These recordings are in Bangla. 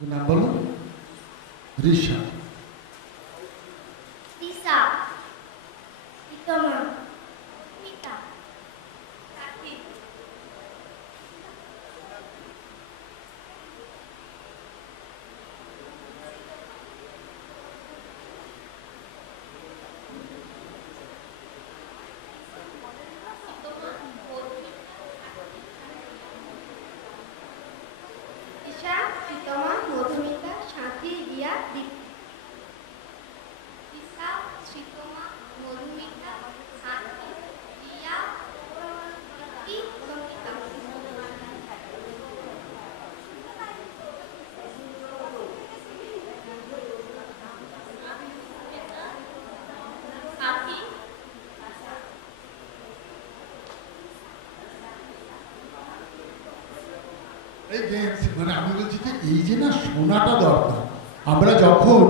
নাম বলো। রিশা। তিশা, তিতমা, মিতা, সাথী। তিশা, তিতমা, মধুমিতা, সাথী, রিয়া, দীপ্তি। তিশা, তিতমা, মধুমিতা, সাথী, রিয়া, দীপ্তি এবং মিতা। সাথী, এই যে মানে আমি বলছি যে এই যে না শোনাটা দরকার। আমরা যখন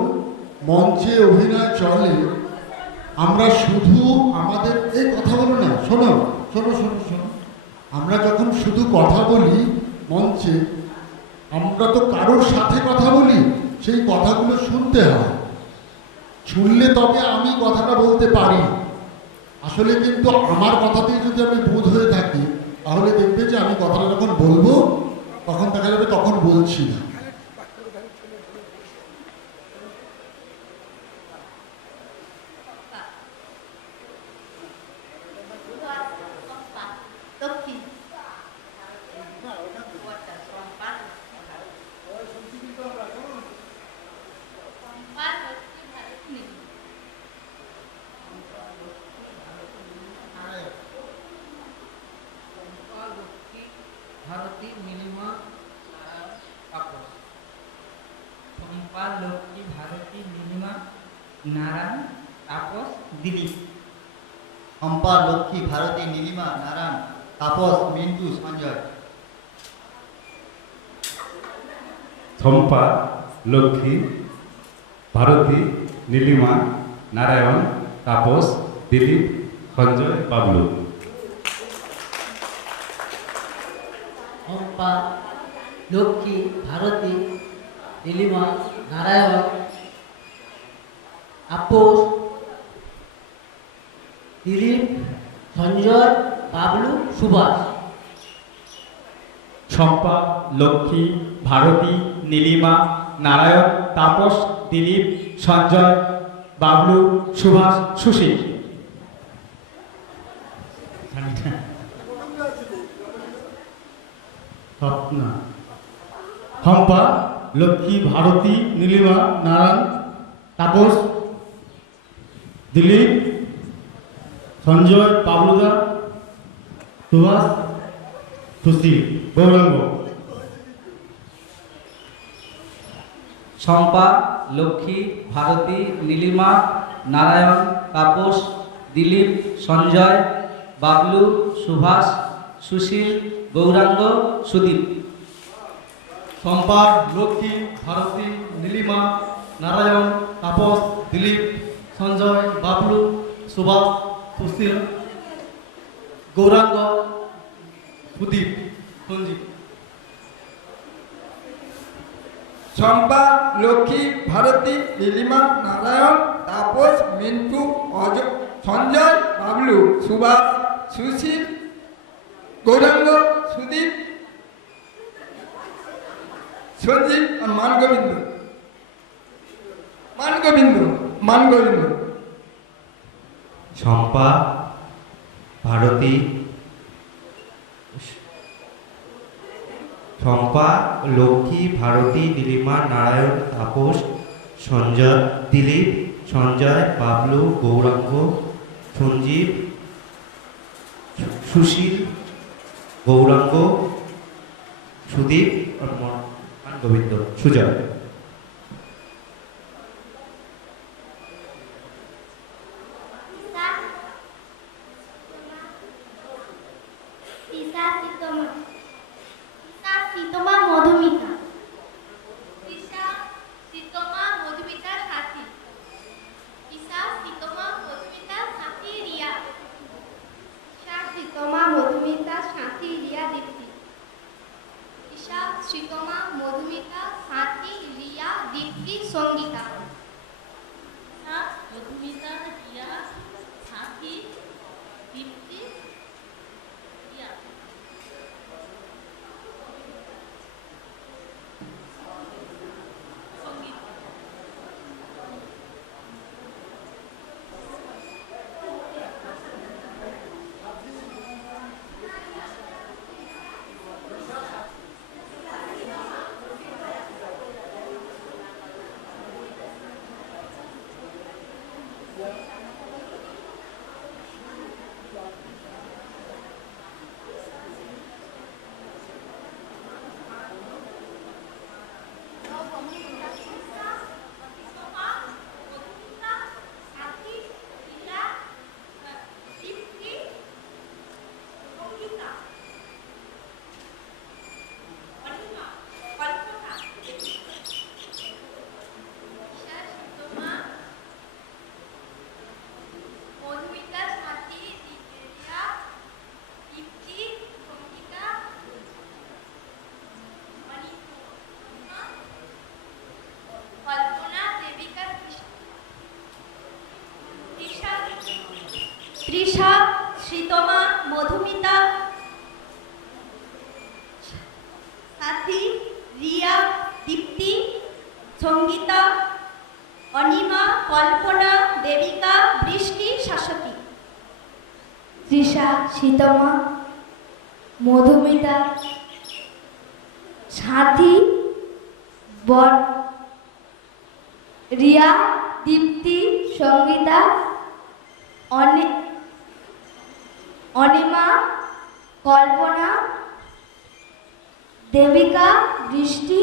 মঞ্চে অভিনয় চলে আমরা শুধু আমাদের এই কথা বলো না, শোনো শোনো শোনো শোনো, আমরা যখন শুধু কথা বলি মঞ্চে, আমরা তো কারোর সাথে কথা বলি, সেই কথাগুলো শুনতে হয়। শুনলে তবে আমি কথাটা বলতে পারি। আসলে কিন্তু আমার কথাতেই যদি আমি বোধ হয়ে থাকি তাহলে দেখবে যে আমি কথাটা যখন বলবো তখন দেখা যাবে তখন বলছি না। দক্ষিণ, ভারতী, নীলিমা, তাপস। শম্পা, লক্ষ্মী, ভারতী, নীলিমা, নারায়ণ, তাপস, দিলীপ। শম্পা, লক্ষ্মী, ভারতী, নীলিমা, নারায়ণ, তাপস, মিন্টু, সঞ্জয়। শম্পা, লক্ষ্মী, ভারতী, নীলিমা, নারায়ণ, তাপস, দিলীপ, সঞ্জয়, বাবলু। শম্পা, লক্ষ্মী, ভারতী, নীলিমা, নারায়ণ, তাপস, দিলীপ, সঞ্জয়, বাবলু, সুভাষ। শম্পা, লক্ষ্মী, ভারতী, নীলিমা, নারায়ণ, তাপস, দিলীপ, সঞ্জয়, বাবলু, সুভাষ, সুশীল। স্বপ্না। শম্পা, লক্ষ্মী, ভারতী, নীলিমা, নারায়ণ, তাপস, দিলীপ, সঞ্জয়, বাবলুদা, সুভাষ, সুশীল, গৌরাঙ্গ। শম্পা, লক্ষ্মী, ভারতী, নীলিমা, নারায়ণ, তাপস, দিলীপ, সঞ্জয়, বাবলু, সুভাষ, সুশীল, গৌরাঙ্গ, সুদীপ। শম্পা, লক্ষ্মী, ভারতী, নীলিমা, নারায়ণ, তাপস, দিলীপ, সঞ্জয়, বাবলু, সুভাষ, সুশীল, গৌরাঙ্গ, সুদীপ, সঞ্জীব। শম্পা, লক্ষ্মী, ভারতী, নীলিমা, নারায়ণ, তাপস, মিন্টু, সঞ্জয়, বাবলু, সুভাষ, সুশীল, গৌরাঙ্গ, সুদীপ, সঞ্জীব, আর মানগোবিন্দ। মানগোবিন্দ, মানগোবিন্দ। শম্পা, ভারতী, শম্পা, লক্ষ্মী, ভারতী, নীলিমা, নারায়ণ, তাপস, সঞ্জয়, দিলীপ, সঞ্জয়, বাবলু, গৌরাঙ্গ, সঞ্জীব, সুশীল, গৌরাঙ্গ, সুদীপ, আর গোবিন্দ, সুজয়। তিশা, তিতমা, তিশা, তিতমা, মধুমিতা। তিশা, তিতমা, মধুমিতা, সাথী। তিশা, তিতমা, মধুমিতা, সাথী, রিয়া। তিশা, তিতমা, মধুমিতা, সাথী, রিয়া, দীপ্তি। তিশা, তিতমা, মধুমিতা, সাথী, তৃষা, শ্রীতমা, মধুমিতা, সাথী, রিয়া, দীপ্তি, সঙ্গীতা, অনিমা, কল্পনা, দেবিকা, বৃষ্টি, শাশ্বতী। তৃষা, শীতমা, মধুমিতা, সাথী, বর, রিয়া, দীপ্তি, সঙ্গীতা, অনিমা, কল্পনা, দেবিকা, বৃষ্টি,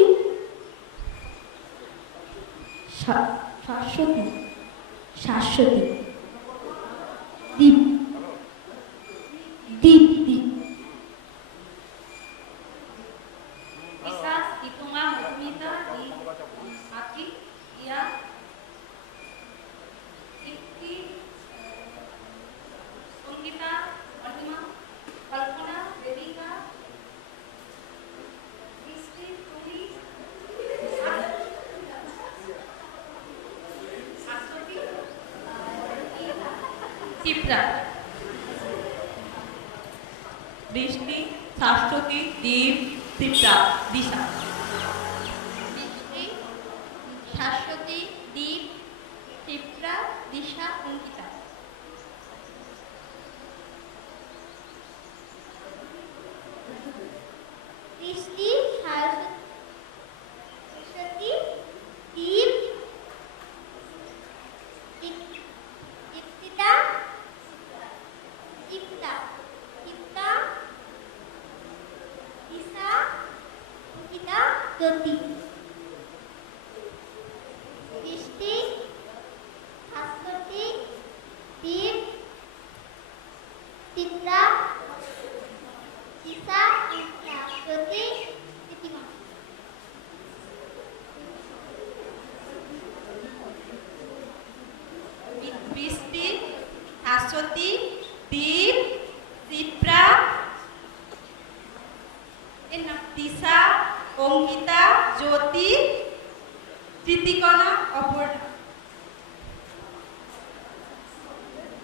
শাশ্বতী, দীপ্তি। তৃষা, শ্রীতমা, মধুমিতা, সাথী, রিয়া, দীপ্তি, সঙ্গীতা, অনিমা, কল্পনা, দেবিকা, বৃষ্টি, তুলি, শাশ্বতী, চিত্রা। বৃষ্টি, শাশ্বতী, দীপ, চিত্রা, দিশা। বৃষ্টি, শাশ্বতী, দীপ, চিত্রা, দিশা, অঙ্কিতা। বৃষ্টি, শাশ্বতী, দীপ, দীপ্তিতা, চিত্রা, চিত্রা, দিশা, অঙ্কিতা, জ্যোতি। বৃষ্টি, শাশ্বতী, দীপ, চিত্রা, দিশা, অঙ্কিতা, জ্যোতি, প্রতিমা। বৃষ্টি, শাশ্বতী, দীপ, চিত্রা, দিশা, অঙ্কিতা, জ্যোতি, তৃতিকণা, অপর্ণা।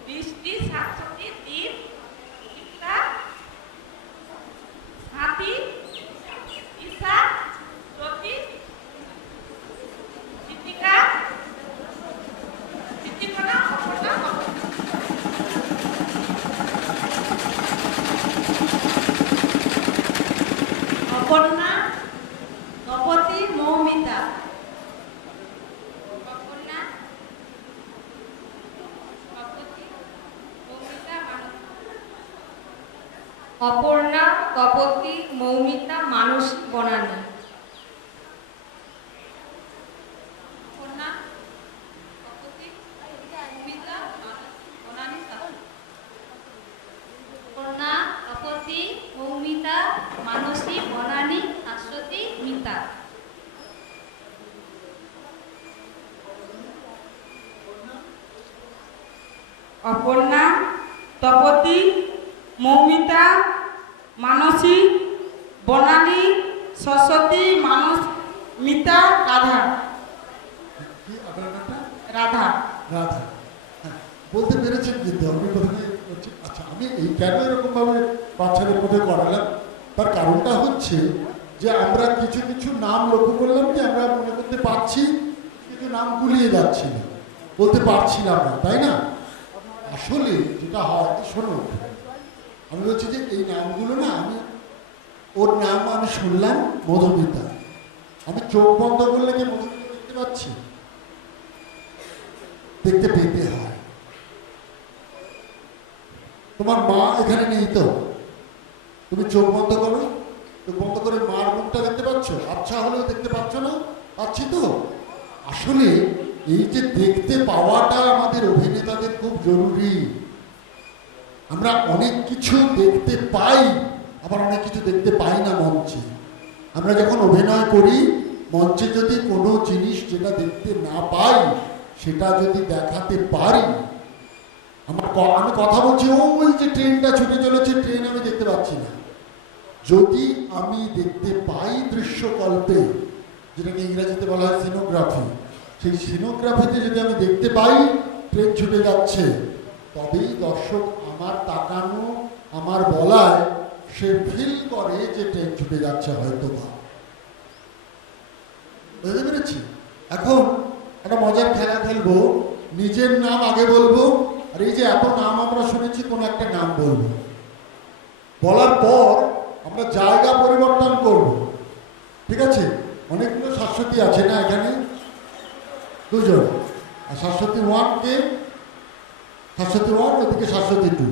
বৃষ্টি, শাশ্বতী, দীপ, চিত্রা, হাতি, দিশা, জ্যোতি, তৃতিকা, তৃতিকণা, অপর্ণা। অপর্ণা, তপতী, মৌমিতা। অপর্ণা, তপতী, মৌমিতা, অপর্ণা, তপতী, মৌমিতা, মানসী, বনানী। অপর্ণা, তপতী, মৌমিতা, বনানী, শাশ্বতী। অপর্ণা, তপতী, মৌমিতা, মানসী, বনানী, শাশ্বতী, মিতা। অপর্ণা, তপতী, মৌমিতা, মানসী, বনানী, সরস্বতী, মিতা, রাধা। কি আপনার নামটা? রাধা। রাধা। হ্যাঁ, বলতে পেরেছেন কিন্তু আমি প্রথমে আচ্ছা আমি এই কেন এরকমভাবে বাচ্চাদের মধ্যে করালাম তার কারণটা হচ্ছে যে আমরা কিছু কিছু নাম লক্ষ্য করলাম কি আমরা মনে করতে পারছি কিন্তু নাম গুলিয়ে যাচ্ছি না, বলতে পারছিলাম না, তাই না? আসলে যেটা হয় শোনো, আমি বলছি যে এই নামগুলো না আমি ওর নাম আমি শুনলাম মধুমিতা, আমি চোখ বন্ধ করলে কি মধুমিতা দেখতে পাচ্ছি? দেখতে পেতে হয়। তোমার মা এখানে নেই তো, তুমি চোখ বন্ধ করো, চোখ বন্ধ করে মার মুখটা দেখতে পাচ্ছ, আচ্ছা হলেও দেখতে পাচ্ছ না? পাচ্ছি তো। আসলে এই যে দেখতে পাওয়াটা আমাদের অভিনেতাদের খুব জরুরি। আমরা অনেক কিছু দেখতে পাই, আবার অনেক কিছু দেখতে পাই না মঞ্চে। আমরা যখন অভিনয় করি মঞ্চে যদি কোনো জিনিস যেটা দেখতে না পাই সেটা যদি দেখাতে পারি, আমি কথা বলছি ওই যে ট্রেনটা ছুটে চলেছে, ট্রেন আমি দেখতে পাচ্ছি না, যদি আমি দেখতে পাই দৃশ্যকল্পে, যেটাকে ইংরেজিতে বলা হয় সিনোগ্রাফি, সেই সিনোগ্রাফিতে যদি আমি দেখতে পাই ট্রেন ছুটে যাচ্ছে, তবেই দর্শক আমার তাকানো, আমার বলায় সে ফিল করে যে ট্রেন ছুটে যাচ্ছে হয়তো বা। বুঝতে পেরেছি? এখন একটা মজার খেলা খেলবো, নিজের নাম আগে বলবো, আর এই যে এত নাম আমরা শুনেছি কোনো একটা নাম বলবো, বলার পর আমরা জায়গা পরিবর্তন করব, ঠিক আছে? অনেকগুলো শাশ্বতী আছে না এখানে, দুজন, আর শাশ্বতী 1 কে, শাশ্বতী 1 ওদিকে শাশ্বতী 2,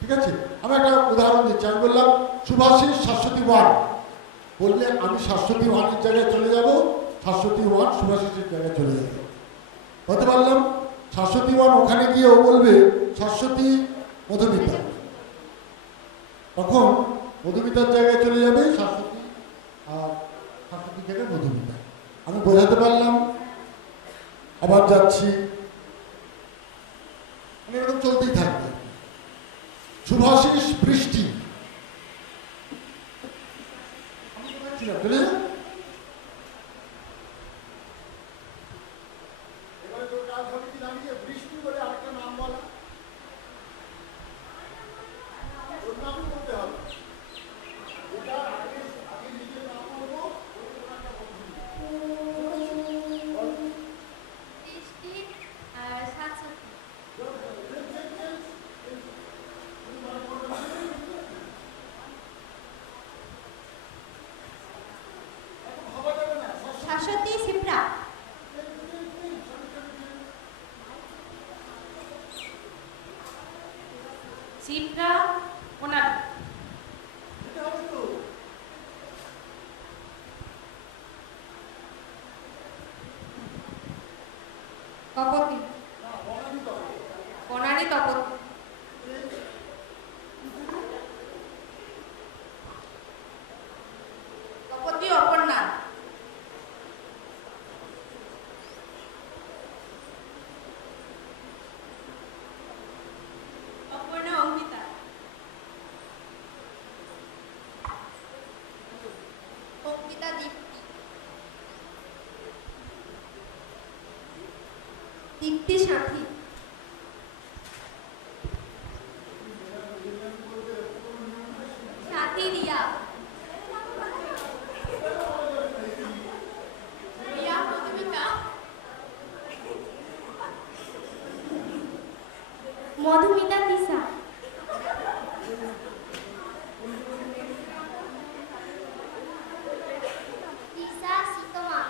ঠিক আছে? আমি একটা উদাহরণ দিচ্ছি, আমি বললাম সুভাষিস শাশ্বতী 1, বললে আমি শাশ্বতী 1 এর জায়গায় চলে যাব, শাশ্বতী 1 সুভাষিসের জায়গায় চলে যাবে। হতে পারলাম শাশ্বতী 1 ওখানে গিয়ে ও বলবে শাশ্বতী মধুমিতা, তখন মধুমিতার জায়গায় চলে যাবে শাশ্বতী, আর শাশ্বতী থেকে মধুমিতা। আমি বোঝাতে পারলাম? আবার যাচ্ছি, এরকম চলতেই থাকবে। সুভাষিস বৃষ্টি, চলে যা। এবারে তোর কাজ হবে কি দাঁড়িয়ে বৃষ্টি বলে আরেকটা নাম বলা, ওর নামই বলতে হবে। ওটা আগে নিজের নাম বলবো, বৃষ্টি আর শাশ্বতী। শাশ্বতী শিপ্রা, শিপ্রা ওনার তপতি, বনানী তপতি, তপতি অপর্ণা, অপর্ণা অঙ্কিতা, অঙ্কিতা দীপ্তি, দীপ্তি সাথী, সাথী রিয়া, রিয়া মধুমিতা, মধুমিতা তিসা, তিসা সীতমা,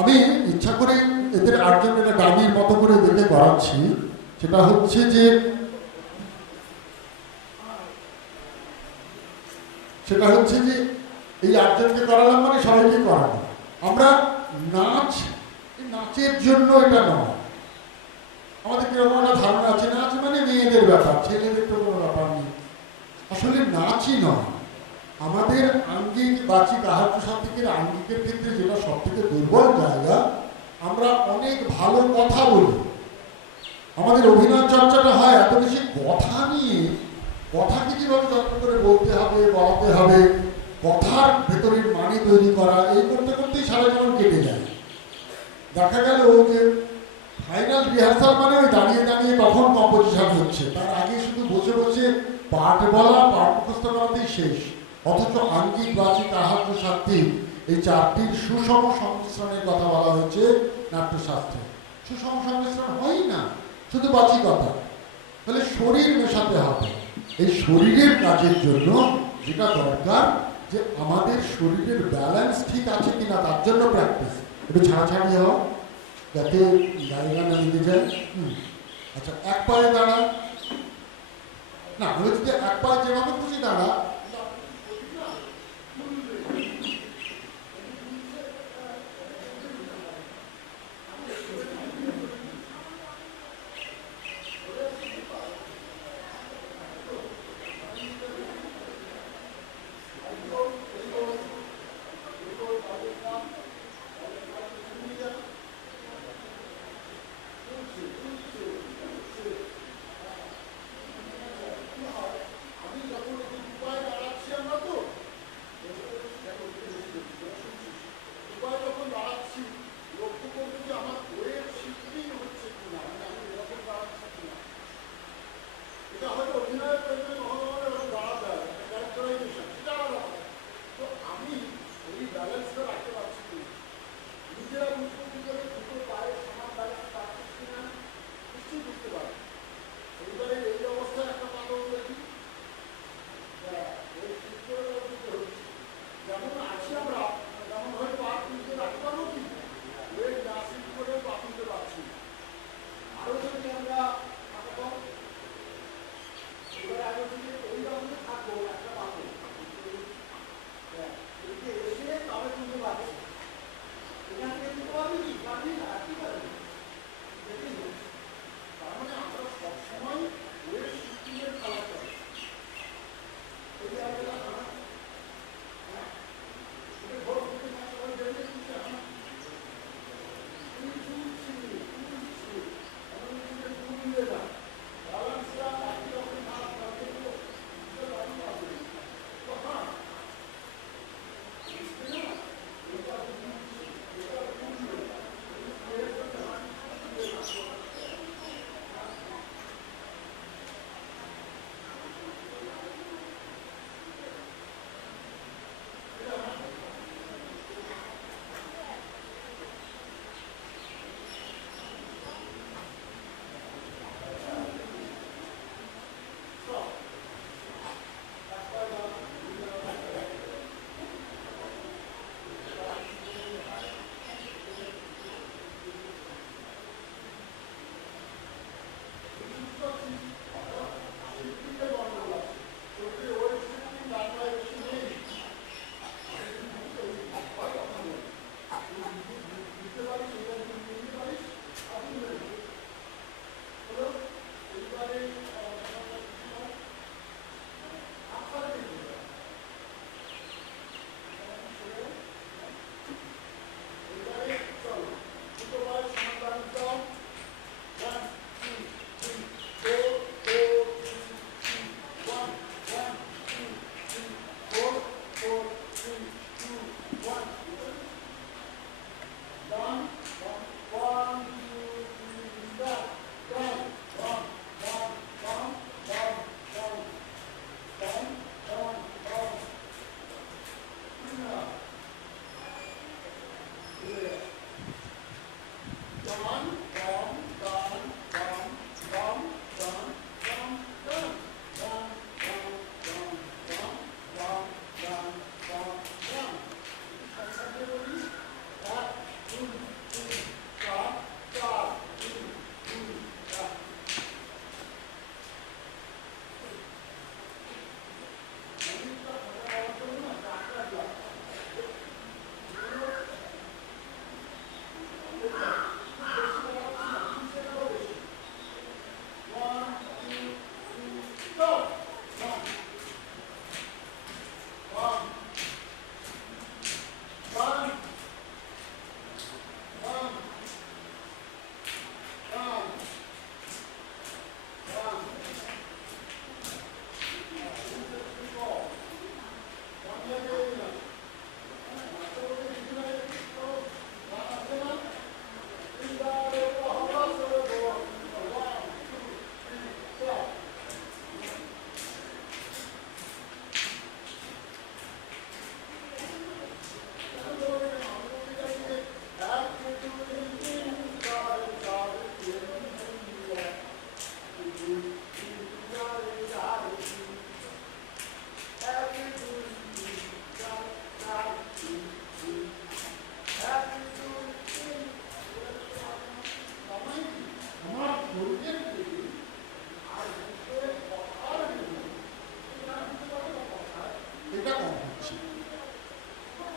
আমি ইচ্ছা করে এদের 8 জনের দাবির মতো করে এদেরকে করাচ্ছি, সেটা হচ্ছে যে এই 8 জনকে করালাম মানে সবাইকে করাবো। আমরা নাচ, নাচের জন্য এটা নয়, আমাদের কিরকম একটা ধারণা আছে নাচ মানে মেয়েদের ব্যাপার, ছেলেদের তো কোনো ব্যাপার নেই। আসলে নাচই নয়, আমাদের আঙ্গিক বাচিক আহার প্রসাদিকের আঙ্গিকের ক্ষেত্রে যেটা সব থেকে দুর্বল জায়গা, আমরা অনেক ভালো কথা বলি, আমাদের অভিনয় চর্চাটা হয় এত বেশি কথা নিয়ে, কথাকে কীভাবে যত্ন করে বলতে হবে, বলাতে হবে, কথার ভেতরের মানে তৈরি করা, এই করতে করতেই সারা জীবন কেটে যায়। দেখা গেল যে ফাইনাল রিহার্সাল মানে ওই দাঁড়িয়ে দাঁড়িয়ে কখন কম্পোজিশন হচ্ছে, তার আগে শুধু বসে বসে পাঠ বলা, পাঠ মুখস্থ করাতেই শেষ। অথচ আঙ্গিক, বাচিক, আহার্য, সাত্ত্বিক এই চারটির সুষম সংমিশ্রণের কথা বলা হয়েছে নাট্যশাস্ত্রে। সুষম সংমিশ্রণ হয়ই না, শুধু বাচিকতা। তাহলে শরীর মেশাতে হবে। এই শরীরের কাজের জন্য যেটা দরকার, যে আমাদের শরীরের ব্যালেন্স ঠিক আছে কিনা তার জন্য প্র্যাকটিস। একটু ছাড়াছাড়ি হওয়া, যাতে জায়গা না নিতে যায়। আচ্ছা, এক পায়ে দাঁড়া না, বলছি যে এক পায়ে যেভাবে খুশি দাঁড়া,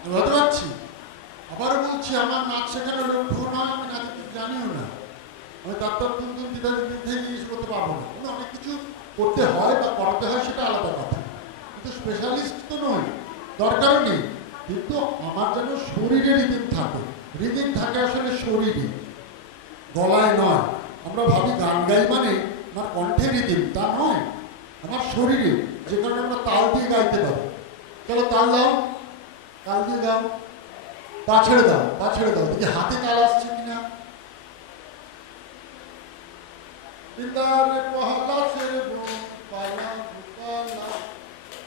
আমি বলতে পারছি। আবারও বলছি, আমার নাচ শেখানোর লক্ষ্য নয়, আমি নাচ কিছু জানিও না। আমি তার দিক থেকে জিনিস করতে পারবো না। কিন্তু অনেক কিছু করতে হয় বা করাতে হয়, সেটা আলাদা কথা। কিন্তু স্পেশালিস্ট তো নই, দরকারও নেই। কিন্তু আমার যেন শরীরে রিদিম থাকে। রিদিম থাকে আসলে শরীরে, গলায় নয়। আমরা ভাবি গান গাই মানে আমার কণ্ঠে রিদিম, তা নয়। আমার শরীরে, যে কারণে আমরা তাল দিয়ে গাইতে পারি। চলো তাল দাও, তাল দিয়ে দাও, পা ছেড়ে দাও, পা ছেড়ে দাও, দেখি হাতে তাল আসছে কিনা। পিতারে পহলা সে পালা পালা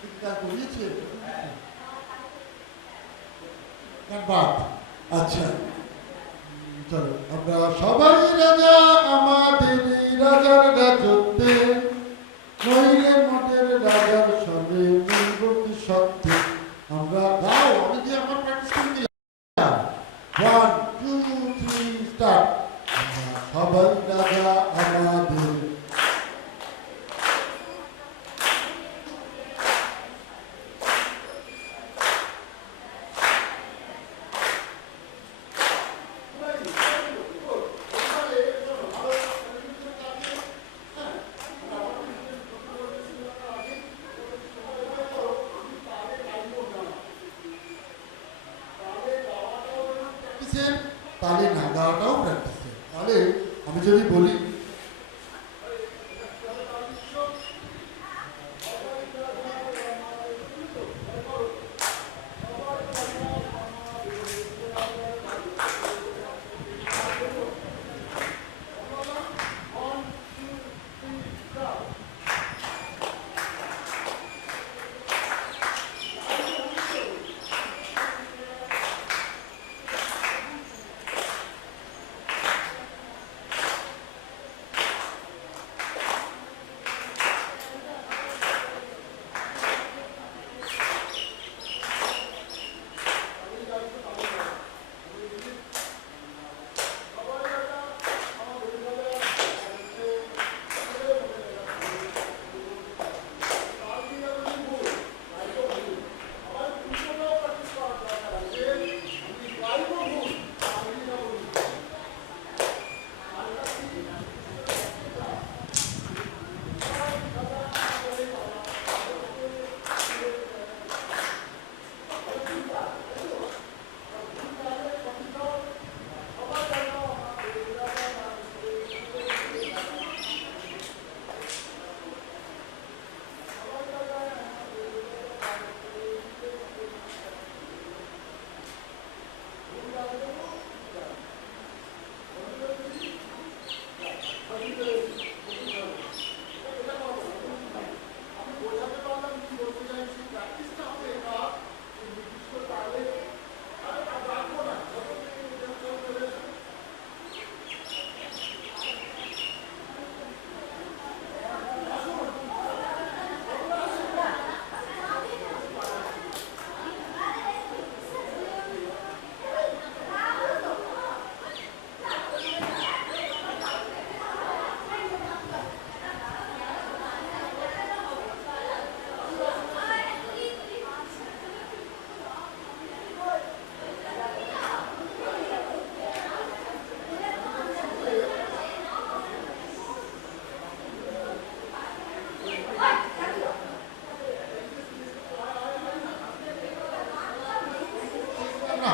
পিতা করিয়েছে বাদ। আচ্ছা চলো, আমরা সবাই রাজা, আমাদের রাজার রাজত্বে, নইলে মোদের রাজার সবে পূর্ববর্তী সত্ত্বে। আমরা গাও, আমি যে আমার প্র্যাকটিস করে দিলাম। 1 2 3 স্টার্ট। আমরা সবাই রাজা, আমাদের তালে না গাওয়াটাও প্র্যাকটিসের। তাহলে আমি যদি বলি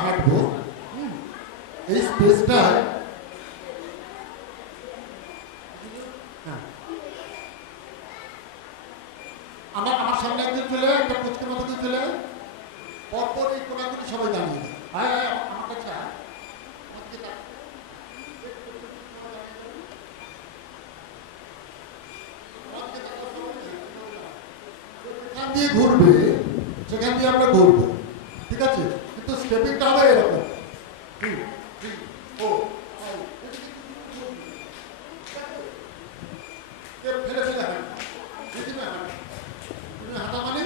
হাঁটবো, এই স্পেসটায় আমার সামনে একজন চলে, একটা পুচকে মতো দিয়ে চলে, পরপর এই কোনাগুলি সবাই দাঁড়িয়ে যায়। আমার কাছে যেখান দিয়ে ঘুরবে সেখান দিয়ে আমরা ঘুরবো, ঠিক আছে? কিন্তু স্টেপিংটা হবে এরকম, ফেলে ফেলে হাঁটা মানে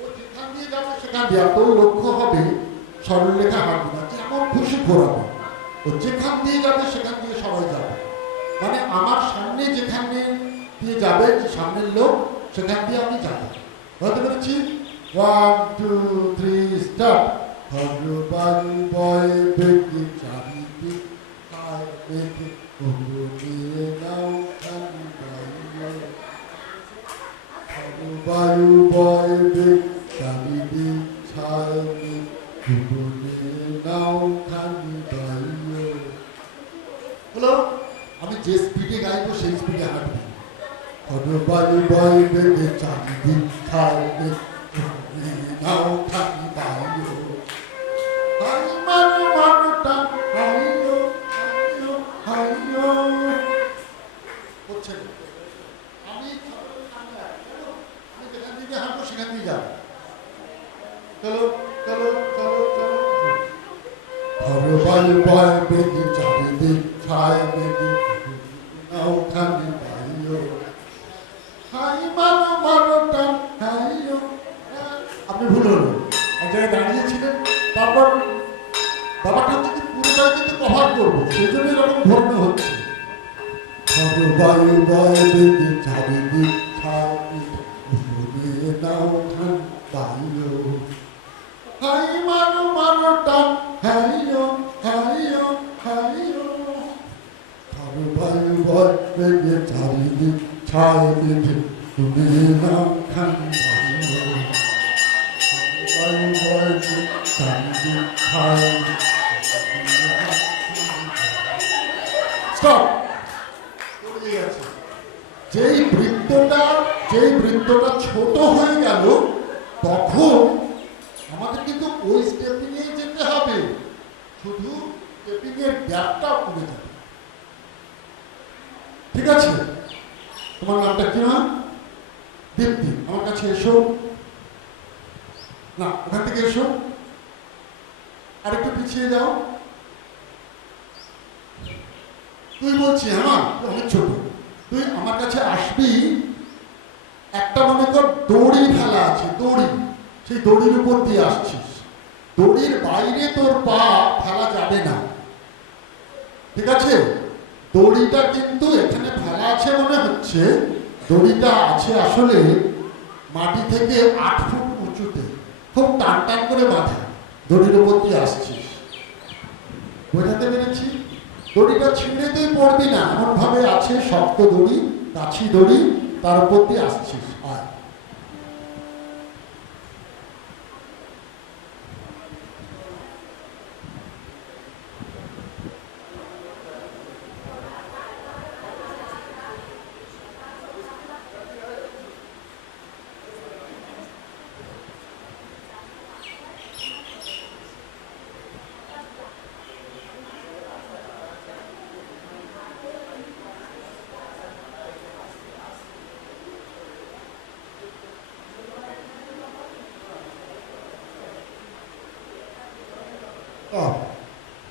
ও যেখান দিয়ে যাবে সেখান দিয়ে, তোর লক্ষ্য হবে সরলরেখা হাঁটবে না, যেমন খুশি ঘোরাবে। ও যেখান দিয়ে যাবে সেখান দিয়ে সবাই যাবে, মানে আমার সামনে যেখানে দিয়ে যাবে, যে সামনের লোক সেখান দিয়ে আমি যাবো। বলতে পেরেছি? 1 2 3 স্টার্ট। হরু বায়ু বয় বেগে চারিদিক হায় বেগে ওগো নিয়ে নাও খানি বাইরে। হরু বায়ু বয় বেগে চারিদিক ছায় ওগো নিয়ে নাও খানি বাইরে। হলো, আমি যে স্পিডে গাইবো সেই স্পিডে হাঁটবো। হরু বায়ু বয় বেগে চারিদিক ছায় ওগো নিয়ে নাও খানি বাইরে। হাই মারো মারো টান হাইয়ো হাইয়ো হাইয়ো। হচ্ছে না। আমি যেখান থেকে হাঁটবো সেখান থেকে যাবো। চলো চলো চলো চলো। হরু বায়ু বয় বেগে চারিদিক ছায় বেগে নাও খানি বাইয়ো। হাই মারো মারো টান হাইয়ো। আপনি ভুল হলো, এক জায়গায় দাঁড়িয়েছিলেন, তারপর ব্যাপারটা হচ্ছে কি পুরোটাই কিন্তু কভার করবো, সেই জন্য এরকম ধর্ম হচ্ছে। হরু বায়ু বয় বেগে চারিদিক ছায় বেগে নাও খানি বাইয়ো। হাই মারো মারো টান হাইয়ো হাইয়ো হাইয়ো। হরু বায়ু বয় বেগে চারিদিক ছায় বেগে নাও খানি বাইয়ো। হরু বায়ু বয় বেগে চারিদিক ছায়। স্টপ। যেই বৃত্তটা ছোট হয়ে গেল তখন আমাদের কিন্তু ওই স্টেপিং এ যেতে হবে, শুধু স্টেপিং এর গ্যাপটা কমে যাবে। ঠিক আছে? তোমার নামটা কি নাম? দীপ্তি। আমার কাছে এসো না, ওখান থেকে এসো, আরেকটু পিছিয়ে যাও। তুই বলছি হ্যাঁ অনেক ছোট, তুই আমার কাছে আসবি। একটা মনে কর দড়ি ফেলা আছে, দড়ি, সেই দড়ির উপর দিয়ে আসছিস, দড়ির বাইরে তোর পা ফেলা যাবে না। ঠিক আছে? দড়িটা কিন্তু এখানে ফেলা আছে মনে হচ্ছে, দড়িটা আছে আসলে মাটি থেকে 8 ফুট উঁচুতে, খুব টান টান করে বাঁধা, দড়ির উপর দিয়ে আসছিস। বোঝাতে পেরেছি? দড়িটা ছিঁড়ে তুই পড়বি না, এমন ভাবে আছে শক্ত দড়ি, কাছি দড়ি, তার উপর দিয়ে আসছিস। আয়।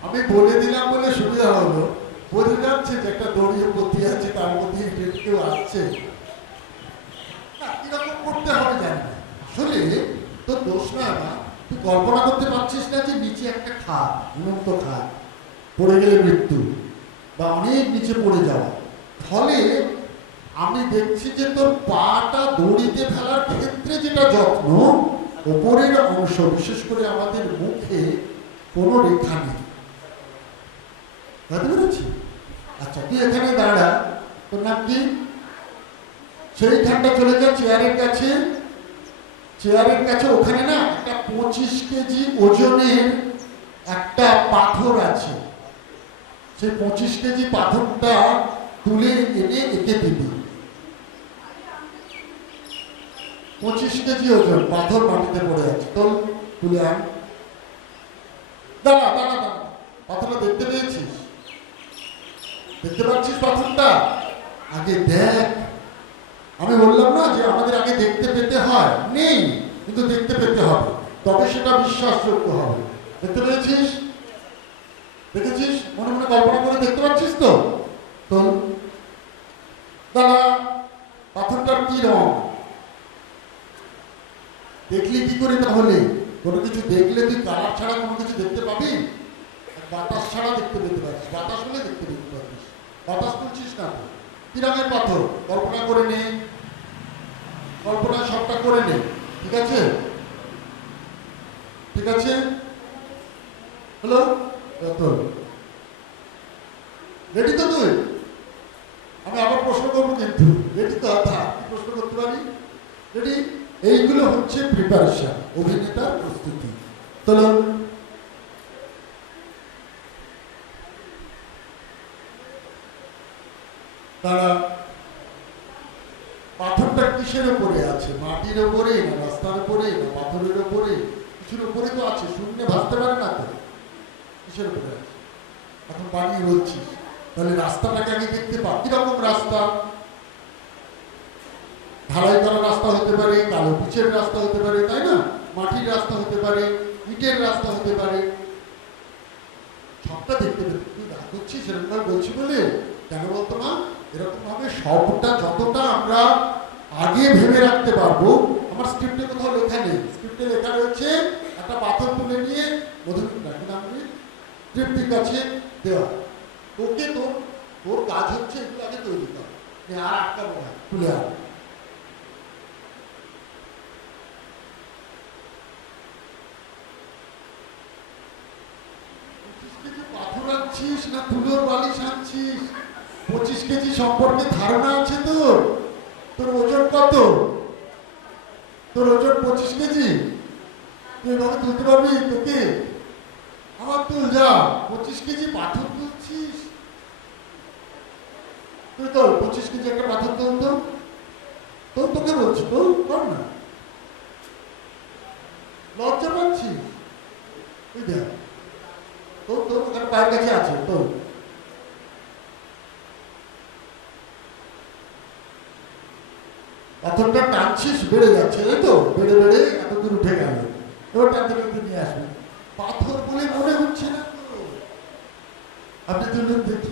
আমি বলে দিলাম বলে সুবিধা হলো, বোঝা যাচ্ছে যে একটা দড়ি উপর আছে, তার মধ্যে কেউ আসছে। কিরকম করতে হবে জানি না, আসলে তোর দোষ না। তুই কল্পনা করতে পারছিস না যে নিচে একটা খাদ, উন্নত খাদ, পড়ে গেলে মৃত্যু বা অনেক নিচে পড়ে যাওয়া। ফলে আমি দেখছি যে তোর পাটা দড়িতে ফেলার ক্ষেত্রে যেটা যত্ন, ওপরের অংশ বিশেষ করে আমাদের মুখে কোনো রেখা নেই। বুঝতে পেরেছি? আচ্ছা, তুই এখানে দাঁড়া। তোর নাম কি? সেইখানটা চলে যা চেয়ারের কাছে। চেয়ারের কাছে ওখানে না একটা 25 কেজি ওজনের একটা পাথর আছে। সেই 25 কেজি পাথরটা তুলে এনে এঁকে দিবি। 25 কেজি ওজন পাথর মাটিতে পড়ে আছে, তোল, তুলে আন। দাঁড়া দাঁড়া দাঁড়া, পাথরটা দেখতে পেয়েছিস? দেখতে পাচ্ছিস পাথরটা? আগে দেখ। আমি বললাম না যে আমাদের আগে দেখতে পেতে হয়, নেই কিন্তু দেখতে পেতে হবে, তবে সেটা বিশ্বাসযোগ্য হবে। দেখতে পেয়েছিস? দেখেছিস? মনে মনে কল্পনা করে দেখতে পাচ্ছিস তো? তোল, দাঁড়া। পাথরটার কি রং দেখলি কি করে? তাহলে কোনো কিছু দেখলে তুই কালার ছাড়া কোনো কিছু দেখতে পাবি? বাতাস ছাড়া দেখতে পেতে পারিস, বাতাস হলে দেখতে পেতে পারিস। বাতাস তুলছিস না তো? কি রঙের পাথর? কল্পনা করে নে, কল্পনা সবটা করে নে। ঠিক আছে? ঠিক আছে? হ্যালো, তো রেডি তো তুই? আমি আবার প্রশ্ন করবো কিন্তু। রেডি তো? কি প্রশ্ন করতে পারি? রেডি? এইগুলো হচ্ছে প্রিপারেশন, অভিনেতার প্রস্তুতি। চলো। তারা পাথরটা কিসের উপরে আছে? মাটির উপরে, না রাস্তার উপরে, না পাথরের উপরে? কিছুর উপরে তো আছে, শূন্য ভাসতে পারে না তো। কিসের উপরে আছে? এখন বানিয়ে বলছিস, তাহলে রাস্তাটাকে আগে দেখতে পা। কিরকম রাস্তা? ঢালাই করা রাস্তা হতে পারে, কালো পিচের রাস্তা হতে পারে, তাই না? মাটির রাস্তা হতে পারে, ইটের রাস্তা হতে পারে। সবটা দেখতে পেতে তুই রাগ করছিস এরকম ভাবে বলছি বলে? কেন বলতো না? এরকম ভাবে সবটা যতটা আমরা আগে ভেবে রাখতে পারবো। আমার স্ক্রিপ্টে কোথাও লেখা নেই। স্ক্রিপ্টে লেখা রয়েছে একটা পাথর তুলে নিয়ে মধুমিতা স্ক্রিপ্টের কাছে দেওয়া। তোকে তোর কাজ হচ্ছে এগুলো আগে তৈরি করা। আর আটকাবো না, তুলে আন। পাথর আনছিস না তুলোর বালিশ আনছিস? 25 কেজি সম্পর্কে ধারণা আছে তোর? তোর ওজন কত? তোর ওজন 25 কেজি? তুই এভাবে তুলতে পারবি? তোকে আমার তুল যা। 25 কেজি পাথর তুলছিস তুই? তোর 25 কেজি একটা পাথর তুলতো তোর। তোকে বলছি তোর কর না, লজ্জা পাচ্ছিস? তুই দেখ তোর তোর ওখানে পায়ের কাছে আছে তোর। পাথরটা টানছিস, বেড়ে যাচ্ছে, তাই তো? বেড়ে বেড়ে এত দূর উঠে গেল। এবার টানতে টানতে নিয়ে আসবে। পাথর বলে মনে হচ্ছে না তো? আপনি তুলুন দেখি।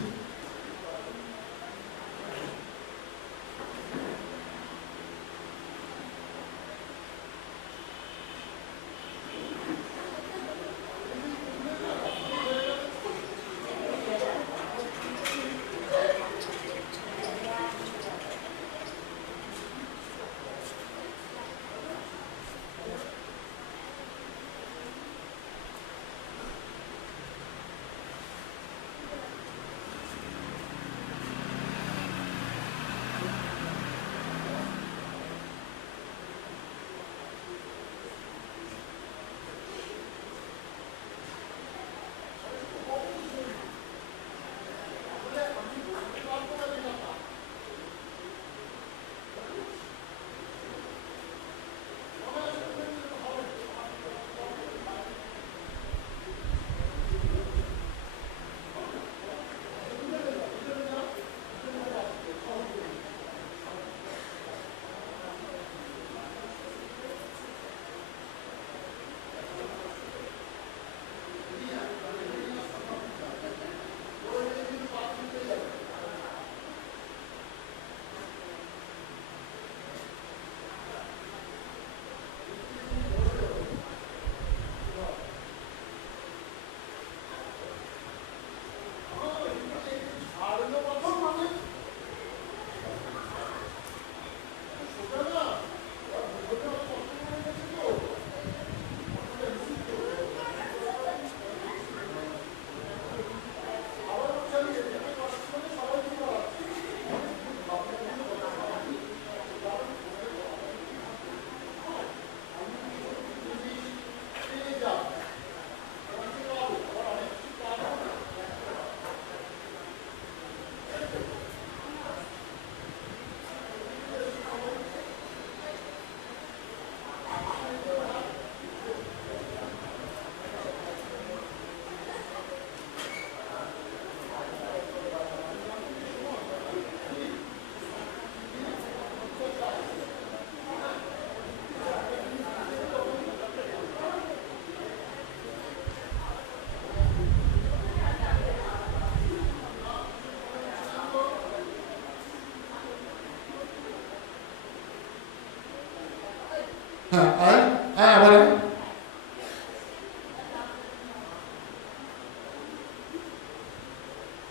হ্যাঁ, আবার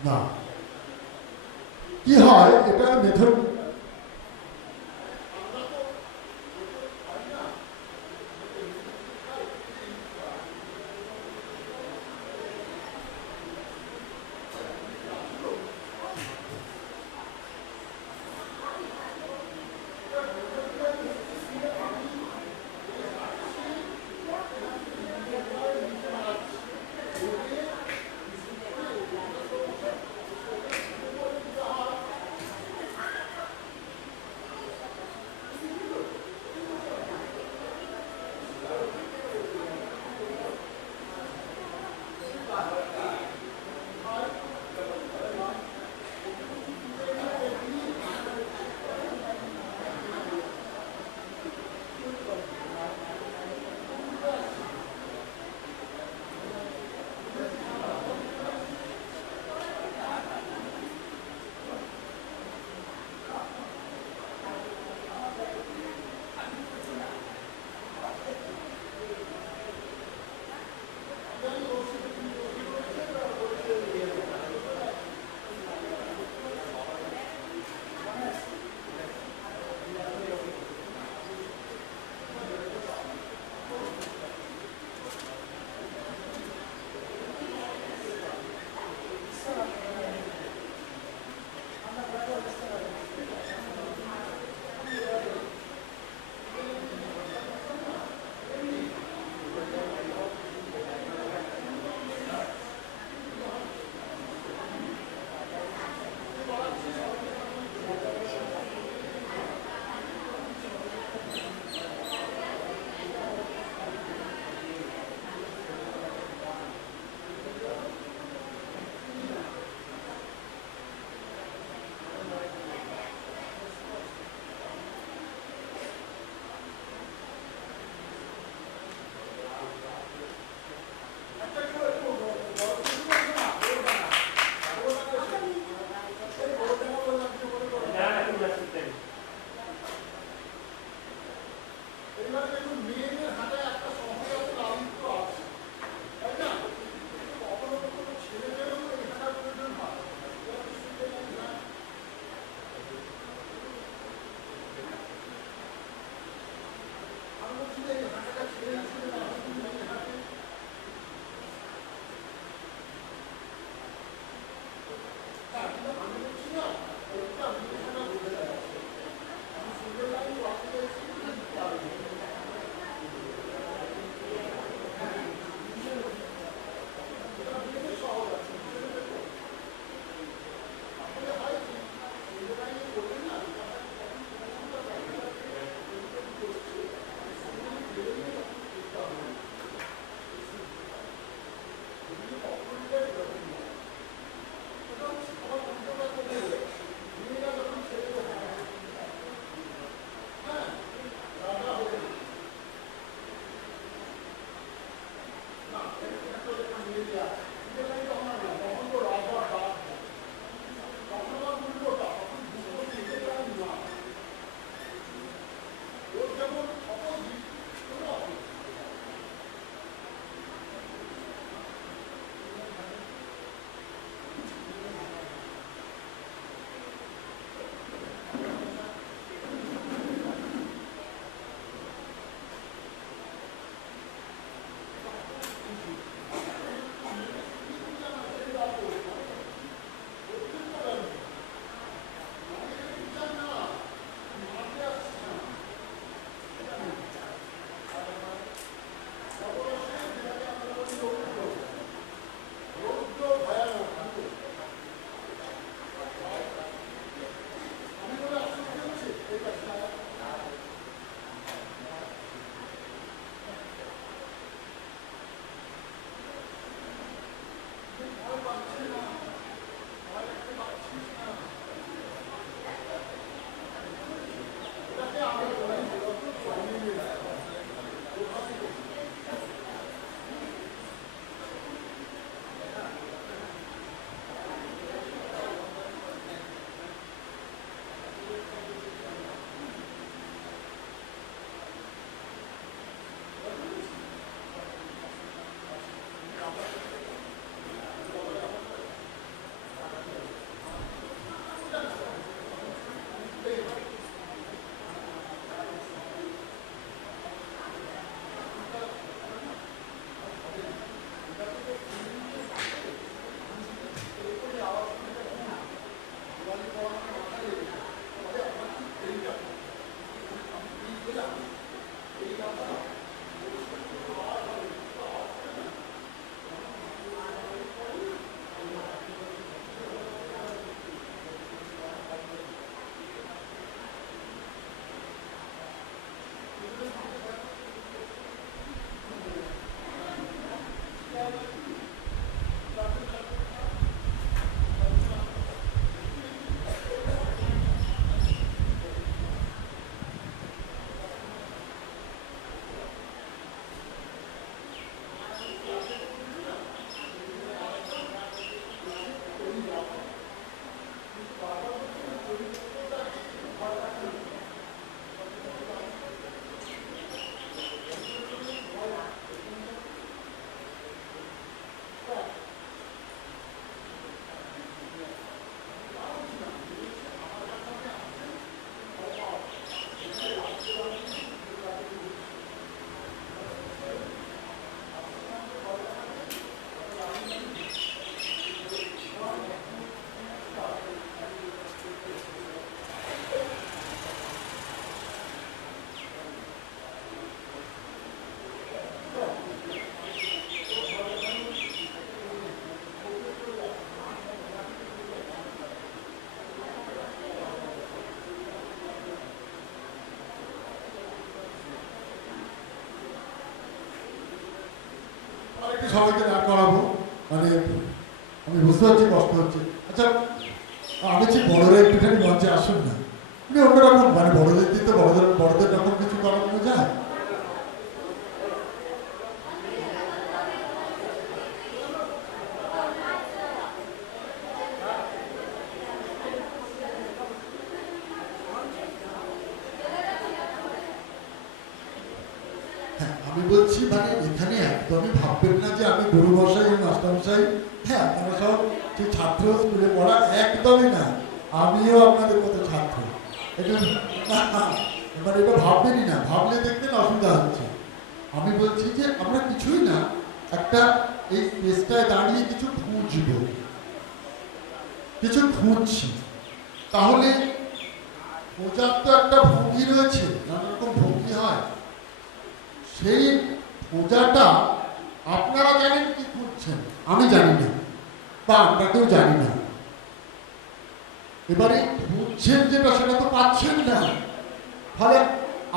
না কি হয় এটা মেথড। সবাইকে দাঁড় করাবো, মানে আমি বুঝতে পারছি কষ্ট হচ্ছে। আচ্ছা আমি যে বড়রা একটুখানি মঞ্চে আসুন না, আমি অন্যরকম মানে বড়দের দিতে বড়দের রকম কিছু করানো যায়। আমি বলছি মানে এখানে একদমই ভাববেন না যে আমি গুরু মশাই মাস্টার মশাই, হ্যাঁ আপনারা সব যে ছাত্র স্কুলে পড়া, একদমই না, আমিও আপনাদের মতো ছাত্র। এটা এবার এটা ভাববেনই না, ভাবলে দেখবেন অসুবিধা হচ্ছে। আমি বলছি যে আমরা কিছুই না, একটা এই স্পেসটায় দাঁড়িয়ে কিছু খুঁজব, কিছু খুঁজছি, তাহলে খোঁজার তো একটা ভঙ্গি রয়েছে, নানা রকম ভঙ্গি হয়। সেই খোঁজাটা আপনারা জানেন কি খুঁজছেন, আমি জানি না, বা আমরা কেউ জানি না। এবারে খুঁজছেন যেটা সেটা তো পাচ্ছেন না, ফলে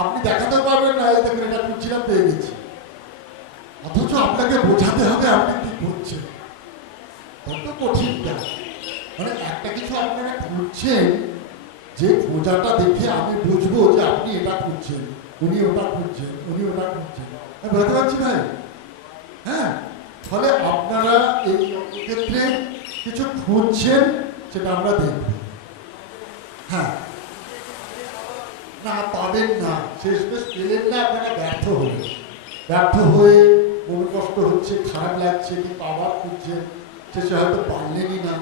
আপনি দেখাতে পারবেন না এই দেখুন এটা খুঁজছিলাম পেয়ে গেছি, অথচ আপনাকে বোঝাতে হবে আপনি কি করছেন। কত কঠিনটা, মানে একটা কিছু আপনারা খুঁজছেন, যে খোঁজাটা দেখে আমি বুঝবো যে আপনি এটা খুঁজছেন, উনি ওটা খুঁজছেন, উনি ওটা খুঁজছেন। আমি বলতে পারছি ভাই? হ্যাঁ, ফলে আপনারা এই ক্ষেত্রে কিছু খুঁজছেন, সেটা আমরা দেখব। হ্যাঁ, না পাবেন না, শেষমেশ পেলেন না, আপনারা ব্যর্থ হলেন। ব্যর্থ হয়ে মন কষ্ট হচ্ছে, খারাপ লাগছে, কিন্তু আবার খুঁজছেন, শেষে হয়তো পারলেনই না।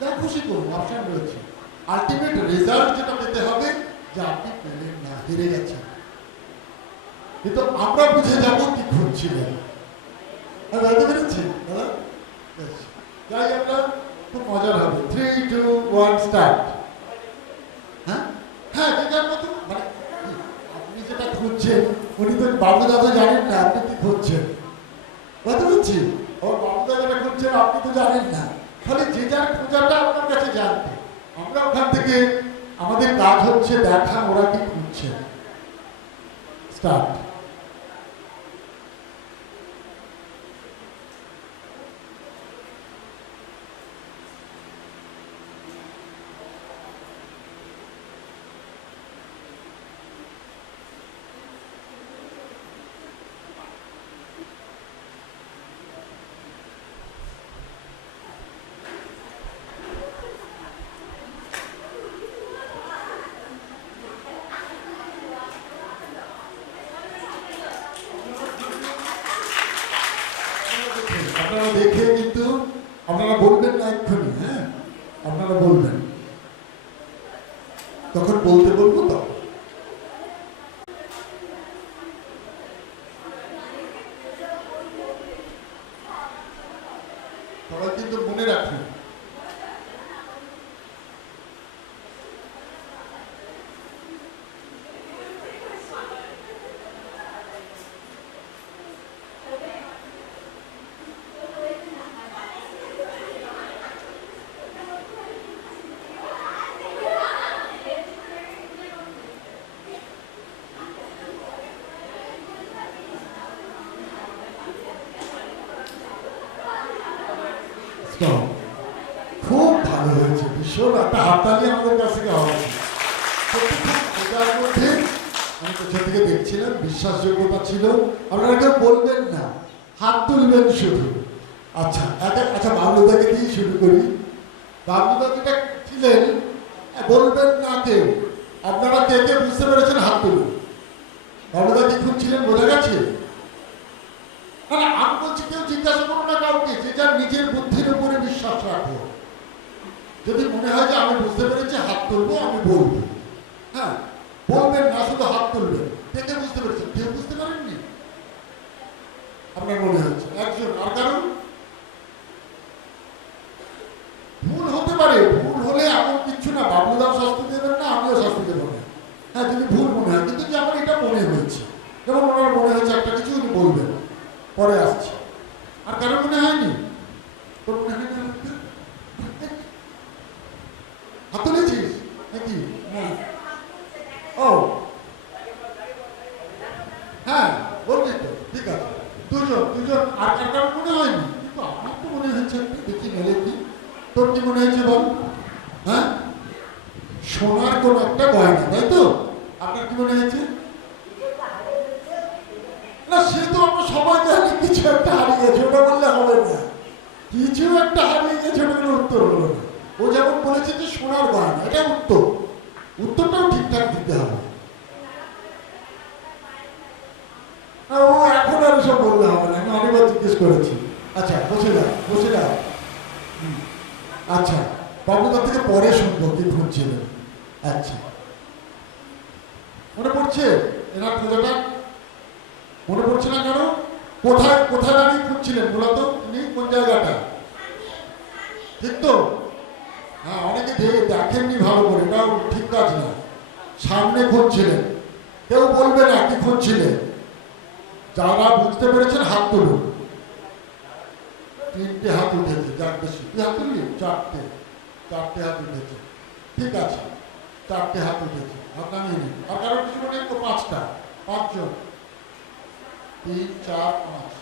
যা খুশি করুন, অপশন রয়েছে। আলটিমেট রেজাল্ট যেটা পেতে হবে যে আপনি পেলেন না, হেরে গেছেন। কিন্তু আমরা বুঝে যাব কি খুঁজছিলেন। বুঝতে পেরেছি দাদা? বেশ, যাই আমরা, খুব মজার হবে। 3, 2, 1 স্টার্ট। হ্যাঁ হ্যাঁ, যেটার মতো মানে আপনি যেটা খুঁজছেন, উনি তো বাবুদা তো জানেন না আপনি কি খুঁজছেন। বুঝতে পারছি, ওর বাবুদা যেটা খুঁজছেন আপনি তো জানেন না। ফলে যে যার খোঁজাটা আপনার কাছে জানতে, আমরা ওখান থেকে আমাদের কাজ হচ্ছে দেখা ওরা কি খুঁজছে। স্টার্ট। আপনারা দেখে কিন্তু আপনারা বলবেন না এক্ষুনি। হ্যাঁ, আপনারা বলবেন, তখন বলতে বলবো। তো সবাই কিন্তু মনে রাখবেন, খুব ভালো হয়েছে, ভীষণ একটা হাততালি আমাদের কাছ থেকে হওয়া উচিত। সত্যি খুব মজার মধ্যে আমি কোথা থেকে দেখছিলাম, বিশ্বাসযোগ্যতা ছিল। আপনারা কেউ বলবেন না, হাত তুলবেন শুধু। আচ্ছা আচ্ছা, বাবলুদাকে দিয়ে শুরু করি। বাবলুদা যেটা ছিলেন, বলবেন না কেউ। আপনারা কে কে বুঝতে পেরেছেন হাত তুলুন। বাবলুদা কি খুঁজছিলেন বোঝা গেছে? মানে আমি বলছি, কেউ জিজ্ঞাসা করো না কাউকে, যে যার নিজের বুদ্ধির উপরে বিশ্বাস রাখো। যদি মনে হয় যে আমি বুঝতে পেরেছি, হাত তুলবো, আমি বলবো। হ্যাঁ, বলবেন না, শুধু হাত তুলবেন। কে বুঝতে পেরেছেন? কেউ বুঝতে পারেননি আপনার মনে হচ্ছে? একজন। আর কারণ ভুল হতে পারে, ভুল হলে এমন কিচ্ছু না, বাবলুদাও শাস্তি দেবেন না, আমিও শাস্তি দেবো না। হ্যাঁ, যদি ভুল মনে হয়, কিন্তু যে আমার এটা মনে হয়েছে, যেমন ওনার মনে হয়েছে একটা কিছু, উনি বলবেন, পরে আসছে। আর কারণ মনে হয়নি? তোর মনে হয় না? হাত তুলেছিস নাকি? ও হ্যাঁ, বলবি তো, ঠিক আছে। দুজন। আর কারণ মনে হয়নি, কিন্তু আমার তো মনে হচ্ছে। দেখি মেলে কি, তোর কি মনে হয়েছে বল? হ্যাঁ, সোনার কোন একটা গয়না, তাই তো? আপনার কি মনে হয়েছে? না, সে তো আমরা সবাই জানি কিছু একটা হারিয়ে গেছে, ওটা বললে হবে না। কিছু একটা হারিয়ে গেছে, ওটা উত্তর হলো না। ও যেমন বলেছে যে সোনার গয়না, এটা উত্তরটাও ঠিকঠাক দিতে হবে। ও এখন আর সব বললে হবে না, আমি অনেকবার জিজ্ঞেস করেছি। আচ্ছা, বসে যাও। আচ্ছা, বাবুদার থেকে পরে শুনবো কি খুঁজছিলেন। আচ্ছা, মনে পড়ছে এনার খোঁজাটা? মনে পড়ছে না কেন? কোথায় দাঁড়িয়ে খুঁজছিলেন মূলত? তিনি কোন জায়গাটা? ঠিক তো? হ্যাঁ, অনেকে দেখেননি ভালো করে, এটাও ঠিক কাজ না। সামনে খুঁজছিলেন। কেউ বলবে না কি খুঁজছিলেন। যারা বুঝতে পেরেছেন হাত তুলুন। 3টে হাত উঠেছে, যার বেশি। তুই হাত তুললি? 4টে হাত উঠেছে। ঠিক আছে, 4টে হাত উঠেছে, হাত নামিয়ে নিন। আর কারো কিছু মনে হয় তো? 5জন। 3, 4, 5।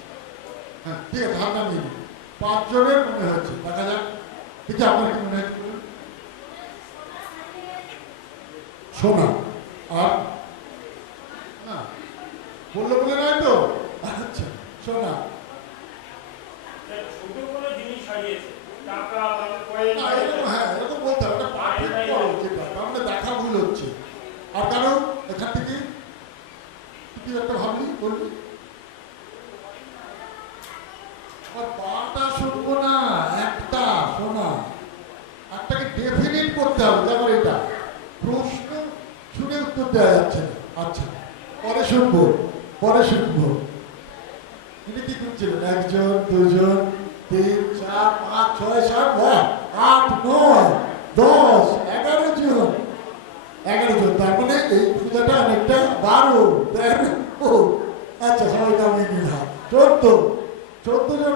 হ্যাঁ, ঠিক আছে, হাত নামিয়ে নিন। 5 জনের মনে হচ্ছে, দেখা যাক। ঠিক আছে, আপনার কি মনে হচ্ছে? সোনা। আর না বললে নয় তো? আচ্ছা, সোনা। ছড়িয়েছে টাকা মানে কয়েন না, এরকম হ্যাঁ এরকম বলতে হবে, এটা পারফেক্ট করো যেটা, তার মানে দেখা ভুল হচ্ছে। আর কারণ এখান থেকে কি একটা ভাবলি বলবি, আর বাটা শুনবো না, একটা শোনা, একটাকে ডেফিনিট করতে হবে, যেমন এটা প্রশ্ন শুনে উত্তর দেওয়া যাচ্ছে না। আচ্ছা পরে শুনবো, পরে শুনবো। তিনি কি করছিলেন? 1 জন 2 জন 3 4 5 6 7 8 9 10 11 জন, 11 জন। তার মানে এই পূজাটা অনেকটা 12 13। আচ্ছা সবাই কামিয়ে নিলাম 14 জন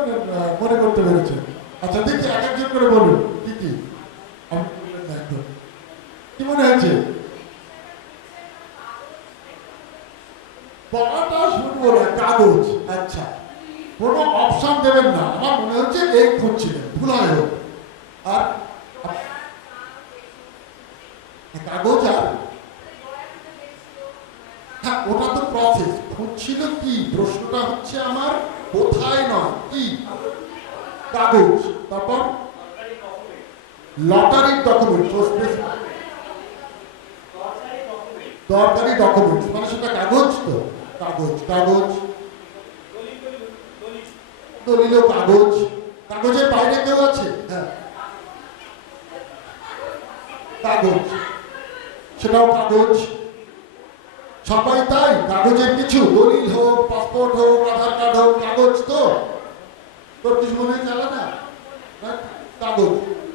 মনে করতে পেরেছেন। আচ্ছা দেখি এক একজন করে বলুন কি কি আমি বললেন না একদম। কি মনে হয়েছে? পড়াটা শুনবো না, কাগজ। আচ্ছা কোনো অপশন দেবেন না, আমার মনে হচ্ছে এই খুঁজছিলেন, ভুল হয় হোক। আর কাগজ আর হ্যাঁ ওটা তো প্রসেস, খুঁজছিল কি, প্রশ্নটা হচ্ছে আমার কোথায় নয় কি, কাগজ। তারপর লটারির ডকুমেন্ট, দরকারি ডকুমেন্ট মানে সেটা কাগজ, তো কাগজ কাগজ, দলিল কাগজ, কাগজের বাইরে কেউ আছে? হ্যাঁ কাগজ, সেটাও কাগজ। সবাই তাই, কাগজের কিছু দলিল হোক, পাসপোর্ট হোক, আধার কার্ড হোক, কাগজ। তো তোর কিছু মনে হয় আলাদা? কাগজ,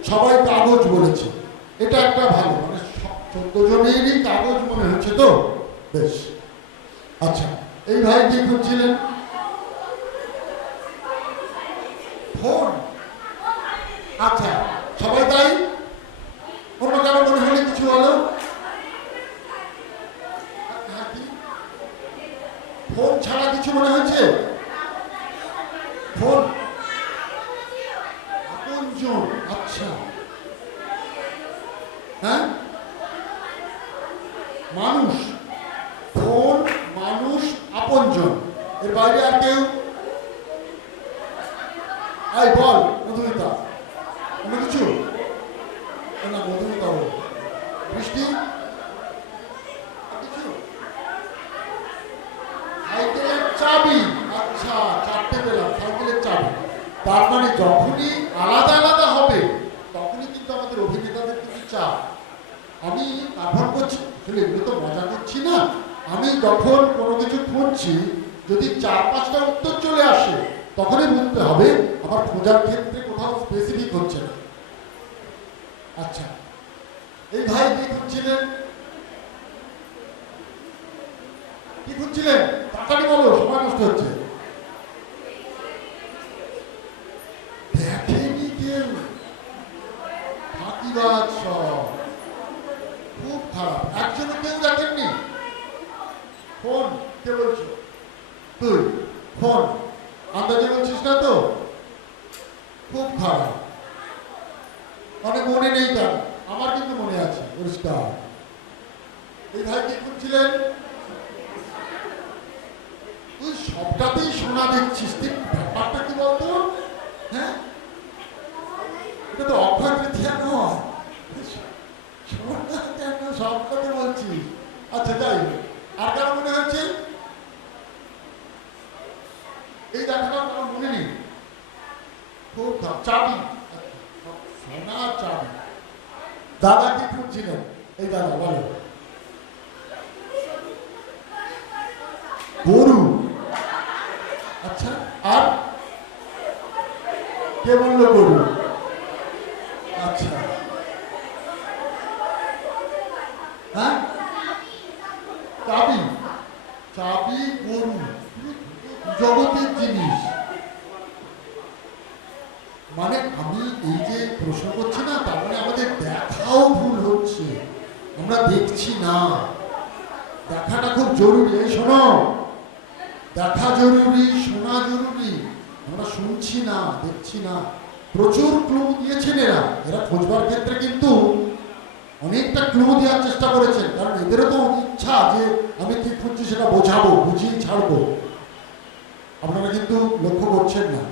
সবাই কাগজ বলেছে, এটা একটা ভালো, মানে 14 জনেরই কাগজ মনে হচ্ছে। তো বেশ। আচ্ছা এই ভাই কি খুঁজছিলেন? ফোন। আচ্ছা সবাই তাই, অন্য কারো মনে হলে কিছু হলো? ফোন ছাড়া কিছু মনে হয়েছে? ফোন আপনজন। আচ্ছা হ্যাঁ মানুষ, ফোন মানুষ আপনজন, এর বাইরে আর কেউ? আই বল মধুমিতা, অন্য কিছু না? মধুমিতা বল, বৃষ্টি কিছু? সাইকেলের চাবি। আচ্ছা 4টে পেলাম, সাইকেলের চাবি। তার মানে যখনই আলাদা আলাদা হবে তখনই কিন্তু আমাদের অভিনেতাদের কিছু চাপ। আমি ব্যবহার করছি, আসলে এগুলো তো মজা করছি না, আমি যখন কোনো কিছু খুঁজছি যদি 4-5টা উত্তর চলে আসে তখনই বুঝতে হবে আমার খোঁজার ক্ষেত্রে কোথাও স্পেসিফিক হচ্ছে না। আচ্ছা এই ভাই কি খুঁজছিলেন? কি খুঁজছিলেন? তাড়াতাড়ি বলো, সময় নষ্ট হচ্ছে। দেখেনি কেউ, ফাঁকিবাজ সব, খুব খারাপ। একজনও কেউ দেখেননি? ফোন কে বলছো? তুই ফোন আন্দাজে বলছিস না তো? খুব খারাপ, মানে মনে নেই কেন? আমার কিন্তু মনে আছে পরিষ্কার। এই ভাই কি করছিলেন? তুই সবটাতেই সোনা দেখছিস, তুই ব্যাপারটা কি বলতো? হ্যাঁ এটা তো অক্ষয় তৃতীয়া নয়, সোনা কেন সবটাতে বলছিস? আচ্ছা যাই, আর কারো মনে হচ্ছে? এই দেখাটা আমার মনে নেই, খুব চাবি, সোনা চাবি। দাদা কি খুঁজছিলেন? এই দাদা বলো। গরু। আচ্ছা আর কে বললো গরু? আচ্ছা হ্যাঁ চাবি, চাবি গরু, জগতের জিনিস। মানে আমি এই যে প্রশ্ন করছি না, তার মানে আমাদের দেখাও ভুল হচ্ছে, আমরা দেখছি না। দেখাটা খুব জরুরি। এই শোনো, দেখা জরুরি, শোনা জরুরি, আমরা শুনছি না, দেখছি না। প্রচুর ক্লু দিয়েছেন এরা, এরা খোঁজবার ক্ষেত্রে কিন্তু অনেকটা ক্লু দেওয়ার চেষ্টা করেছেন, কারণ এদেরও তো ইচ্ছা যে আমি কি খুঁজছি সেটা বোঝাবো, বুঝিয়ে ছাড়বো। আপনারা কিন্তু লক্ষ্য করছেন না।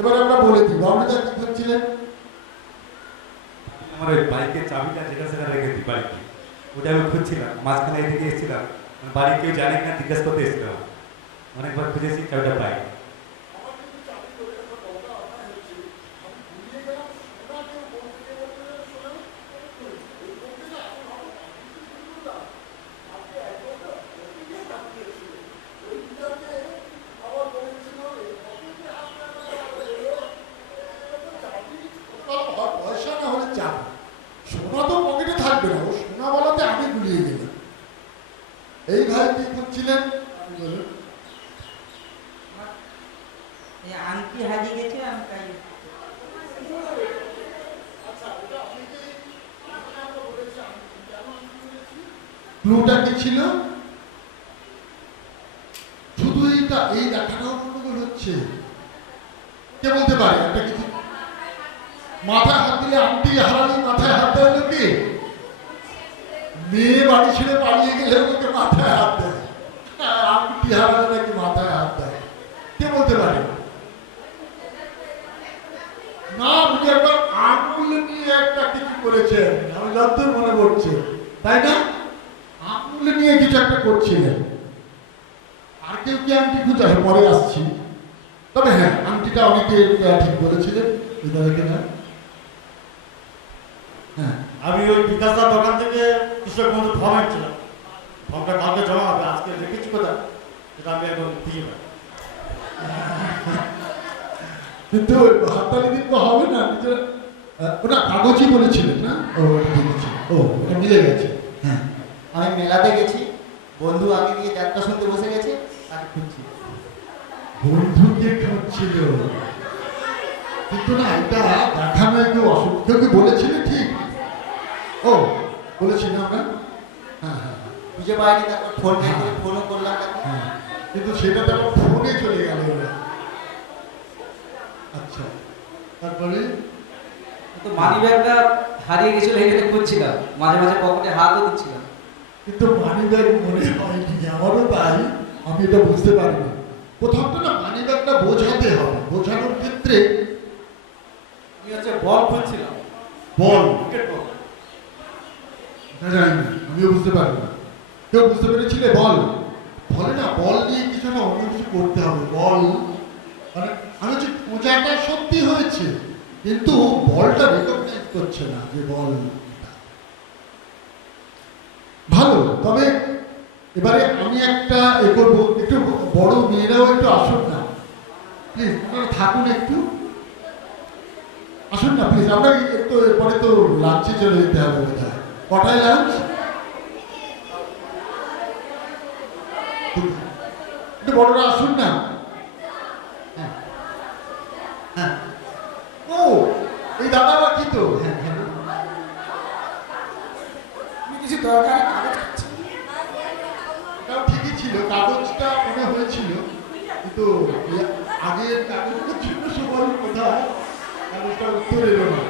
এবার আমরা বলে দিই, বাবুদা কি খুঁজছিলেন? আমার ওই বাইকের চাবিটা যেটা সেটা রেখে দিই বাড়িতে, ওটা আমি খুঁজছিলাম। মাঝখানে এদিকে এসেছিলাম, বাড়ি কেউ জানে কিনা জিজ্ঞেস করতে এসেছিলাম। অনেকবার খুঁজেছি, চাবিটা পাই। পয়সা না হলে চাপ, সোনা তো পকেটে থাকবে না, ও সোনা বলাতে আমি গুলিয়ে গেলাম। এই ভাই কি খুঁজছিলেন? বলুন। আংটি হারিয়ে গেছে, আমি তাই ক্লুটা কি ছিল? শুধু এইটা, এই দেখাটাও গন্ডগোল হচ্ছে। কে বলতে পারে একটা কিছু? মাথায় হাত দিলে আংটি হারালে মাথায় হাত দেয় লোকে? মেয়ে বাড়ি ছেড়ে পালিয়ে গেলে ওকে মাথায় হাত দেয়, আর আংটি হারালে নাকি মাথায় হাত দেয়। কে বলতে পারে? না, উনি একবার আঙুল নিয়ে একটা কিছু করেছেন, আমি যতদূর মনে পড়ছে, তাই না? আঙুল নিয়ে কিছু একটা করছিলেন। আর কেউ কি আংটি খুঁজে? পরে আসছি। তবে হ্যাঁ, আংটিটা অনেকে ঠিক বলেছিলেন। হ্যাঁ, আমি ওই বিকাশদার দোকান থেকে কৃষক বন্ধু ফর্ম আনছিলাম। ফর্মটা কালকে জমা হবে, আজকে রেখেছি কোথায় সেটা আমি এখন খুঁজে পাই। কিন্তু হাততালি দিন তো হবে না, নিজের ওটা কাগজই বলেছিলেন না? ও দেখেছি, ও ওটা মিলে গেছে। হ্যাঁ, আমি মেলাতে গেছি, বন্ধু আগে গিয়ে যাত্রা শুনতে বসে গেছে, তাকে খুঁজছি। বন্ধুকে খুঁজছিল, কিন্তু না, এটা দেখানো একটু অসুখ। কেউ কি বলেছিলে? ঠিক, ও বলেছি না আমরা? হ্যাঁ হ্যাঁ খুঁজে পাইনি, তারপর ফোন বের করে ফোনও করলাম তাকে। হ্যাঁ, কিন্তু সেটা তো আমার ফোনে চলে গেল ওরা। আচ্ছা, তারপরে তো মানি ব্যাগটা হারিয়ে গেছিল, এখানে খুঁজছিলাম, মাঝে মাঝে পকেটে হাতও দিচ্ছিলাম। কিন্তু মানিব্যাগ মনে হয়নি, আমারও তাই। আমি এটা বুঝতে পারিনি। কোথাও তো না মানিব্যাগটা বোঝাতে হবে, বোঝানোর ক্ষেত্রে আমি হচ্ছে বল খুঁজছিলাম, বল ক্রিকেট বল। এটা জানি না, আমিও বুঝতে পারিনি। কেউ বুঝতে পেরেছিলে? বল বলে না, বল নিয়ে কিছু না অন্য কিছু করতে হবে। বল মানে আমি হচ্ছে পূজাটা সত্যি হয়েছে, কিন্তু বলটা রেকগনাইজ করছে না যে বল। ভালো, তবে এবারে আমি একটা করবো, একটু বড় মেয়েরাও একটু আসুন না প্লিজ, আপনারা থাকুন একটু, আসুন না প্লিজ। আমরা একটু পরে তো লাঞ্চে চলে যেতে হবে বোধহয়। কটায় লাঞ্চ? একটু বড়রা আসুন না। হ্যাঁ হ্যাঁ, ও এই দাদারা কি তো? হ্যাঁ হ্যাঁ, কিছু দরকার কাগজ এটাও ঠিকই ছিল, কাগজটা মনে হয়েছিল, কিন্তু আগের কাগজটা ছিল সবার কোথায়, কাগজটা উত্তর এলো না।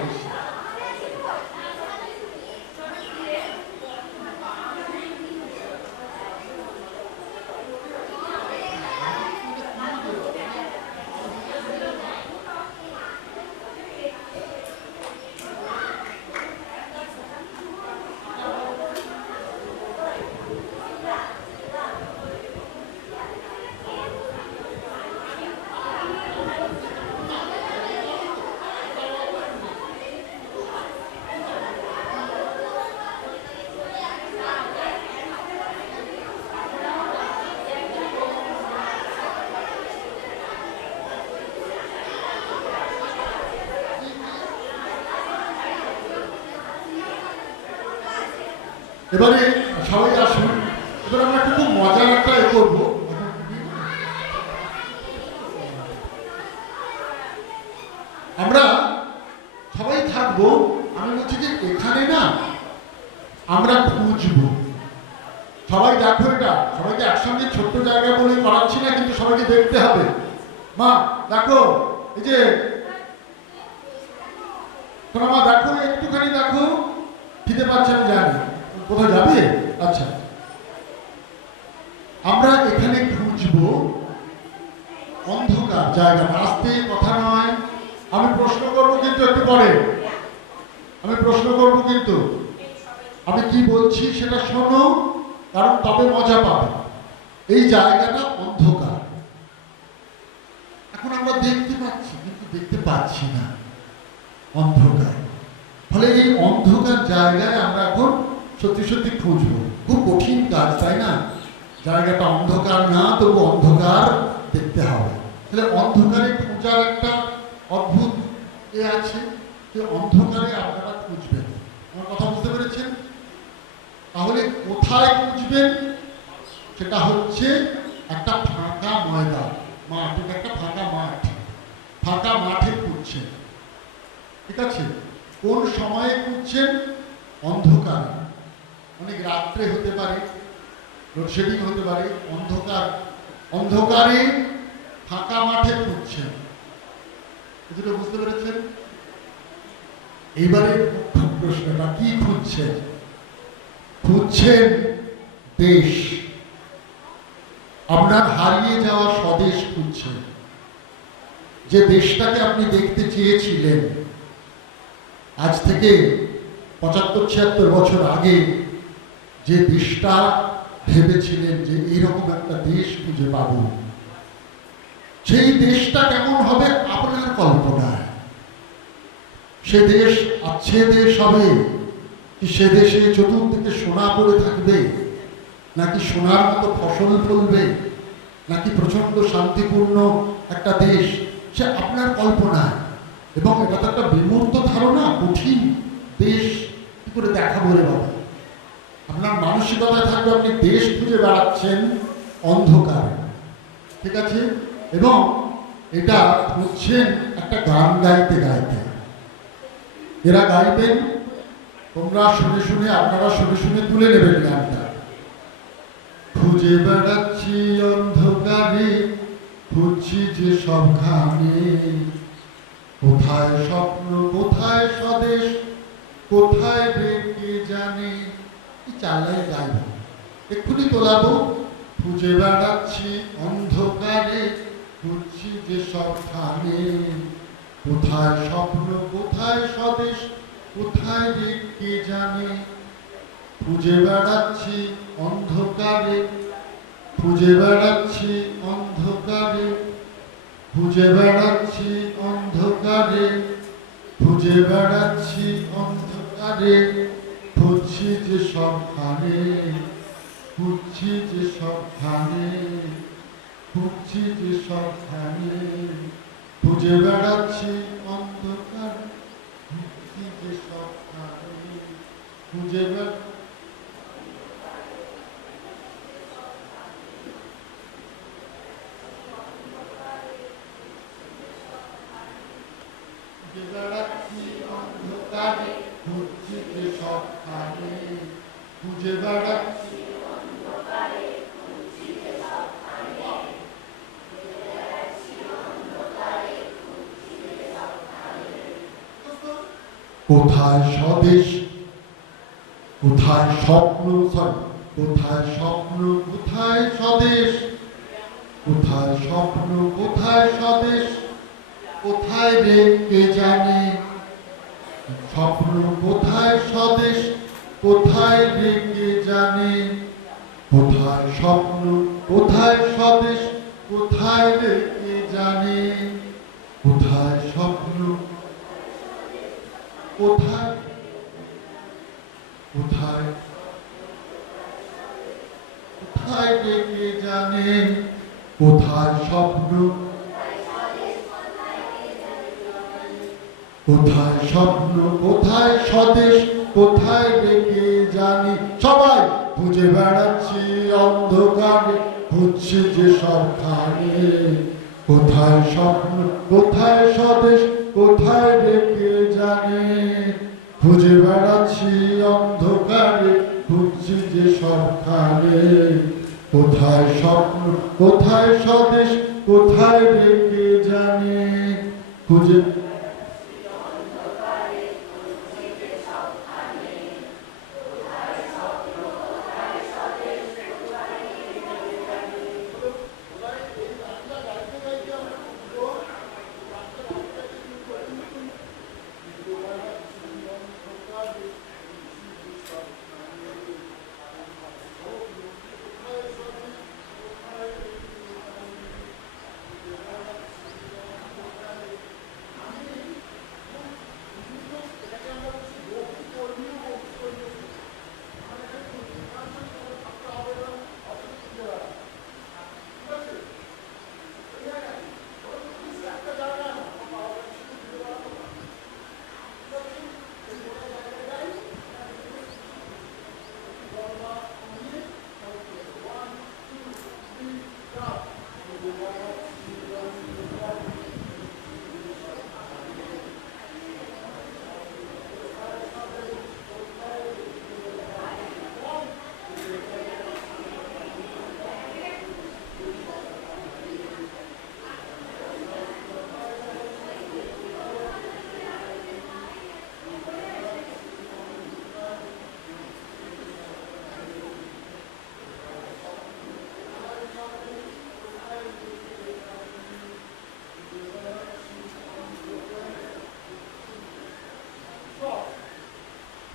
এবারে সবাই আসুন, এবার আমরা একটু খুব মজার একটা করবো। আমরা সবাই থাকবো, আমি বলছি যে এখানে না আমরা খুঁজবো। সবাই দেখো, এটা সবাইকে একসঙ্গে ছোট্ট জায়গা বলে করাচ্ছি না, কিন্তু সবাইকে দেখতে হবে। মা দেখো, এই যে তোমার মা দেখো, একটুখানি দেখো, খিদে পাচ্ছে আমি জানি, কোথায় যাবে? আচ্ছা, আমরা এখানে খুঁজবো অন্ধকার জায়গা, আসতে কথা নয়, আমি প্রশ্ন করবো কিন্তু একটু পরে, আমি প্রশ্ন করবো কিন্তু আমি কি বলছি সেটা শোনো, কারণ তবে মজা পাবে। এই জায়গাটা অন্ধকার, এখন আমরা দেখতে পাচ্ছি কিন্তু দেখতে পাচ্ছি না, অন্ধকার। ফলে এই অন্ধকার জায়গায় আমরা এখন সত্যি সত্যি খুঁজবো, খুব কঠিন কাজ, তাই না? জায়গাটা অন্ধকার না, তবু অন্ধকার দেখতে হবে। তাহলে অন্ধকারে খোঁজার একটা অদ্ভুত এ আছে, যে অন্ধকারে আপনারা খুঁজবেন। আমার কথা বুঝতে পেরেছেন? তাহলে কোথায় খুঁজবেন? সেটা হচ্ছে একটা ফাঁকা ময়দান, মাঠ, এটা একটা ফাঁকা মাঠ, ফাঁকা মাঠে খুঁজছেন, ঠিক আছে? কোন সময়ে খুঁজছেন? অন্ধকারে, অনেক রাত্রে হতে পারে, লোডশেডিং হতে পারে, অন্ধকারে ফাঁকা মাঠে খুঁজছেন। কিছুটা বুঝতে পেরেছেন? এইবারে প্রশ্নটা কি খুঁজছেন? খুঁজছেন দেশ, আপনার হারিয়ে যাওয়া স্বদেশ খুঁজছেন, যে দেশটাকে আপনি দেখতে চেয়েছিলেন। আজ থেকে 75-76 বছর আগে যে দেশটা ভেবেছিলেন যে এইরকম একটা দেশ খুঁজে পাব, সেই দেশটা কেমন হবে আপনার কল্পনায়? সে দেশ আছে দেশ হবে কি? সে দেশে চতুর্দিকে সোনা পড়ে থাকবে, নাকি সোনার মতো ফসল ফলবে, নাকি প্রচন্ড শান্তিপূর্ণ একটা দেশ? সে আপনার কল্পনায়। এবং এটা তো একটা বিমূর্ত ধারণা, কঠিন দেশ কি করে দেখাবো রে বাবা? আপনার মানসিকতায় থাকবে আপনি দেশ খুঁজে বেড়াচ্ছেন অন্ধকারে, ঠিক আছে? এবং এটা খুঁজছেন একটা গান গাইতে গাইতে। এরা গাইবেন, তোমরা শুনে শুনে, আপনারা শুনে শুনে তুলে নেবেন গানটা। খুঁজে বেড়াচ্ছি অন্ধকারে, খুঁজছি যে সবখানে, কোথায় স্বপ্ন, কোথায় স্বদেশ, কোথায় কে জানে। কি চালায় গাইব, এক্ষুনি তোলাবো। খুঁজে বেড়াচ্ছি অন্ধকারে, খুঁজছি যে সবখানে, কোথায় স্বপ্ন, কোথায় স্বদেশ, কোথায় কে জানে। খুঁজে বেড়াচ্ছি অন্ধকারে, খুঁজে বেড়াচ্ছি অন্ধকারে, খুঁজে বেড়াচ্ছি অন্ধকারে, খুঁজে বেড়াচ্ছি অন্ধকারে, খুঁজছি যে সবখানে, খুঁজছি যে সবখানে, খুঁজছি যে সবখানে, খুঁজে বেড়াচ্ছি অন্ধকারে, খুঁজছি যে সবখানে, খুঁজে বেড়াচ্ছি। অন্ধকারে খুঁজছি যে সবখানে, খুঁজে বেড়াচ্ছি অন্ধকারে, খুঁজছি যে সবখানে, খুঁজে বেড়াচ্ছি অন্ধকারে, খুঁজছি যে সবখানে। কোথায় স্বদেশ, কোথায় স্বপ্ন, কোথায় স্বপ্ন, কোথায় স্বদেশ, কোথায় স্বপ্ন, কোথায় স্বদেশ, কোথায় রে কে জানে। স্বপ্ন কোথায়, স্বদেশ কোথায় রে কে জানে। কোথায় স্বপ্ন, কোথায় স্বদেশ, কোথায় রে কে জানে। কোথায় স্বপ্ন, কোথায়, কোথায়, কোথায় রে কে জানে। কোথায় স্বপ্ন, কোথায় স্বপ্ন, কোথায় স্বদেশ, কোথায় রেখে জানি। সবাই খুঁজে বেড়াচ্ছি অন্ধকারে, খুঁজছি যে সবখানে। কোথায় স্বপ্ন, কোথায় স্বদেশ, কোথায় রেখে জানি। খুঁজে বেড়াচ্ছি অন্ধকারে, খুঁজছি যে সবখানে। কোথায় স্বপ্ন, কোথায় স্বদেশ, কোথায় রেখে জানি। খুঁজে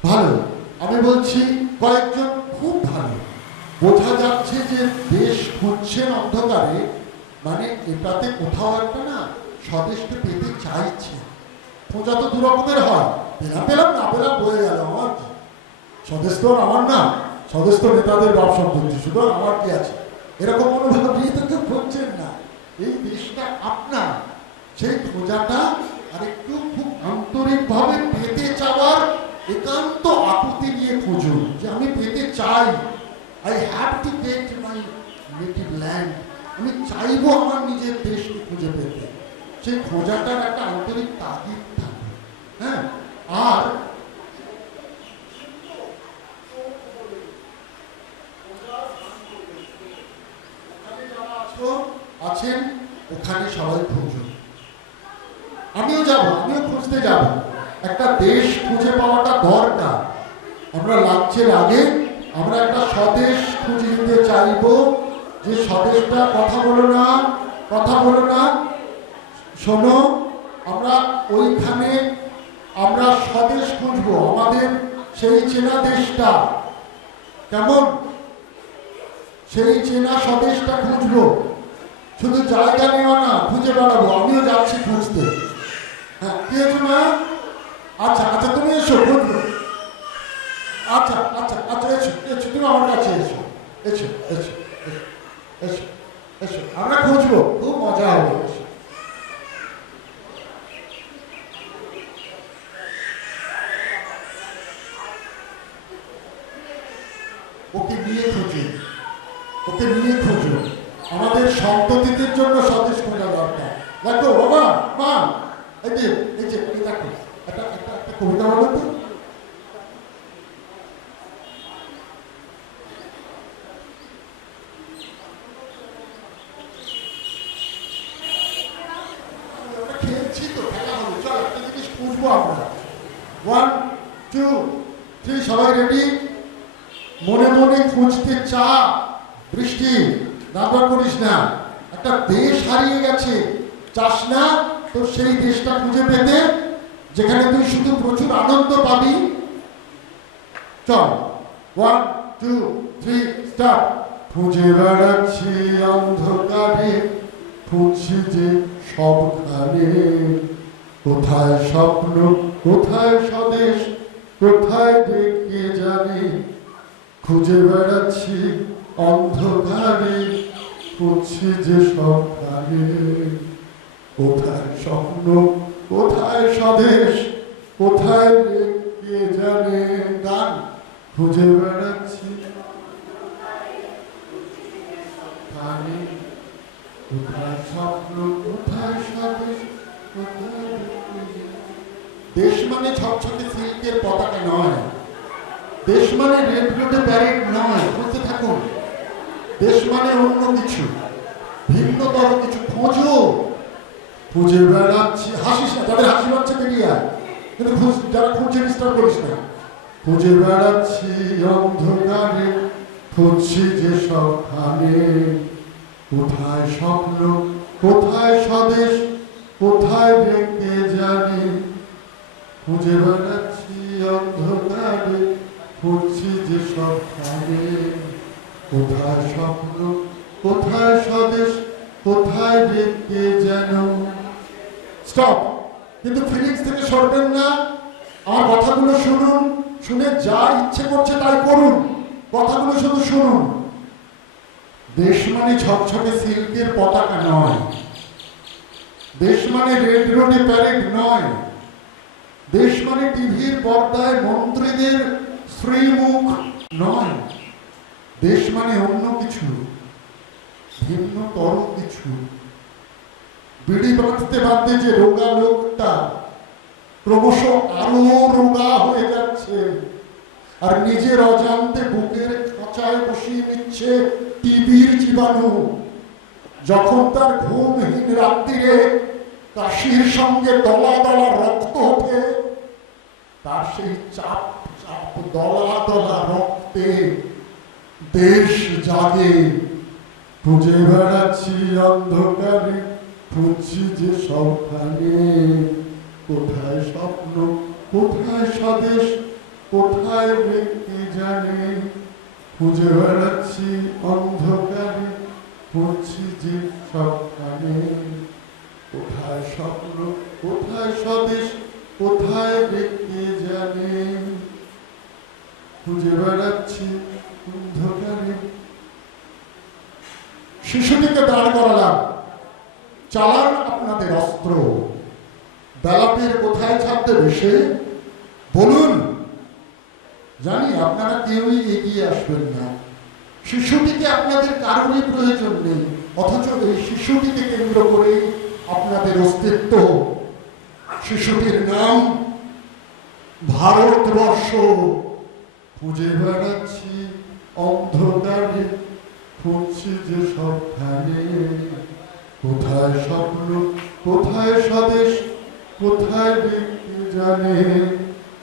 ভালো, আমি বলছি কয়েকজন খুব ভালো। বোঝা যাচ্ছে যে দেশ খুঁজছেন অন্ধকারে, মানে এটাতে কোথাও একটা না স্বদেশকে পেতে চাইছে। খোঁজা তো দু রকমের হয়, পেলাম না পেলাম বয়ে গেল, আমার কি স্বদেশ তো আর আমার না, স্বদেশ তো নেতাদের রব সম্পত্তি, শুধু আমার কি আছে, এরকম মনোভাব নিয়ে তো কেউ খুঁজছেন না। এই দেশটা আপনার, সেই খোঁজাটা আর একটু খুব আন্তরিকভাবে পেতে চাওয়ার একান্ত আকুতি নিয়ে খুঁজুন যে আমি পেতে চাই, I have to get my native land, আমি চাইবো আমার নিজের দেশকে খুঁজে পেতে। সেই খোঁজাটার একটা আন্তরিক তাগিদ থাকে। হ্যাঁ, আর আছেন ওখানে সবাই খুঁজুন, আমিও যাব, আমিও খুঁজতে যাব। একটা দেশ খুঁজে পাওয়াটা দরকার। আমরা লাঞ্চের আগে আমরা একটা স্বদেশ খুঁজে নিতে চাইব, যে স্বদেশটা কথা বলো না শোনো, আমরা ওইখানে আমরা স্বদেশ খুঁজবো, আমাদের সেই চেনা দেশটা কেমন, সেই চেনা স্বদেশটা খুঁজবো। শুধু জায়গা নেওয়া না, খুঁজে বেড়াবো, আমিও যাচ্ছি খুঁজতে। হ্যাঁ, কি হয়েছে মা? আচ্ছা আচ্ছা, তুমি এসো খুঁজবো। আচ্ছা আচ্ছা আচ্ছা, এসো এসো, তুমি আমার কাছে এসো, এসো এসো এসো এসো, আমরা খুঁজবো, খুব মজা হবে। এসো। ওকে নিয়ে খুঁজো, আমাদের সন্ততিদের জন্য স্বদেশ খোঁজা দরকার। দেখো বাবা মা, এই যে দেখো একটা কবিতা বলো তো। খেলছি তো, খেলা হবে, চল একটা জিনিস খুঁজবো আমরা। 1 2 3, সবাই রেডি? মনে মনে খুঁজতে চা, বৃষ্টি নাটক করিস না। একটা দেশ হারিয়ে গেছে, চাস না তো সেই দেশটা খুঁজে পেতে, যেখানে তুই শুধু প্রচুর আনন্দ পাবি। চল 1 2 3 স্টার্ট। খুঁজে বেড়াচ্ছি অন্ধকারে, খুঁজছি যে সবখানে, কোথায় স্বপ্ন, কোথায় স্বদেশ, কোথায় দেখে জানি, খুঁজে বেড়াচ্ছি অন্ধকারে, খুঁজছি যে সবখানে, কোথায় স্বপ্ন, কোথায় স্বদেশ, কোথায় কে জানে। গান। খুঁজে বেড়াচ্ছি কোথায় স্বপ্ন, কোথায় স্বদেশ, দেশ মানে ছকছকে সিল্কের পতাকা নয়, দেশ মানে রেড রোডে প্যারেড নয়, খুঁজতে থাকুন। দেশ মানে অন্য কিছু, ভিন্নতর কিছু খোঁজো। খুঁজে বেড়াচ্ছি, হাসিস না, যাদের হাসি পাচ্ছে বেরিয়ে আয়, কিন্তু যারা খুঁজছে ডিস্টার্ব করিস না। খুঁজে বেড়াচ্ছি অন্ধকারে, খুঁজছি যে সবখানে, কোথায় স্বপ্ন, কোথায় স্বদেশ, কোথায় দেখতে জানি, খুঁজে বেড়াচ্ছি অন্ধকারে, খুঁজছি যে সবখানে, কোথায় স্বপ্ন, কোথায় স্বদেশ, কোথায় দেখতে যেন। স্টপ। কিন্তু ফিলিংস থেকে সরবেন না, আমার কথাগুলো শুনুন, শুনে যা ইচ্ছে করছে তাই করুন, কথাগুলো শুধু শুনুন। দেশ মানে ঝকঝকে সিল্কের পতাকা নয়, দেশ মানে রেড রোডে প্যারেড নয়, দেশ মানে টিভির পর্দায় মন্ত্রীদের শ্রীমুখ নয়, দেশ মানে অন্য কিছু, ভিন্নতর কিছু। বিড়ি বাঁধতে বাঁধতে যে রোগা লোকটা ক্রমশ আরো রোগা হয়ে যাচ্ছে, আর নিজের অজান্তে বুকের খাঁচায় বসিয়ে নিচ্ছে টিবির জীবাণু। যখন তার ঘুমহীন রাত্রিরে কাশির সঙ্গে দলা দলা রক্ত ওঠে, তার সেই চাপ চাপ দলা দলা রক্তে দেশ জাগে। খুঁজে বেড়াচ্ছি অন্ধকারে, খুঁজছি যে সবখানে, কোথায় স্বপ্ন, কোথায় স্বদেশ, কোথায় ব্যক্তি জানে, খুঁজে বেড়াচ্ছি অন্ধকারে, খুঁজছি যে সবখানে। কোথায় স্বপ্ন, কোথায় স্বদেশ, কোথায় ব্যক্তি জানে, খুঁজে বেড়াচ্ছি অন্ধকারে। শিশুটিকে দাঁড় করালাম, চালান আপনাদের অস্ত্র। বেলাপের কোথায় ছাড়তে বসে বলুন। জানি আপনারা কেউই এগিয়ে আসবেন না। শিশুটিকে আপনাদের কারোরই প্রয়োজন নেই, অথচ এই শিশুটিকে কেন্দ্র করে আপনাদের অস্তিত্ব। শিশুটির নাম ভারতবর্ষ। খুঁজে বেড়াচ্ছি অন্ধকারে, খুঁজছি যে সবখানে। কোথায় স্বপ্ন, কোথায় স্বদেশ, কোথায় ব্যক্তি জানে,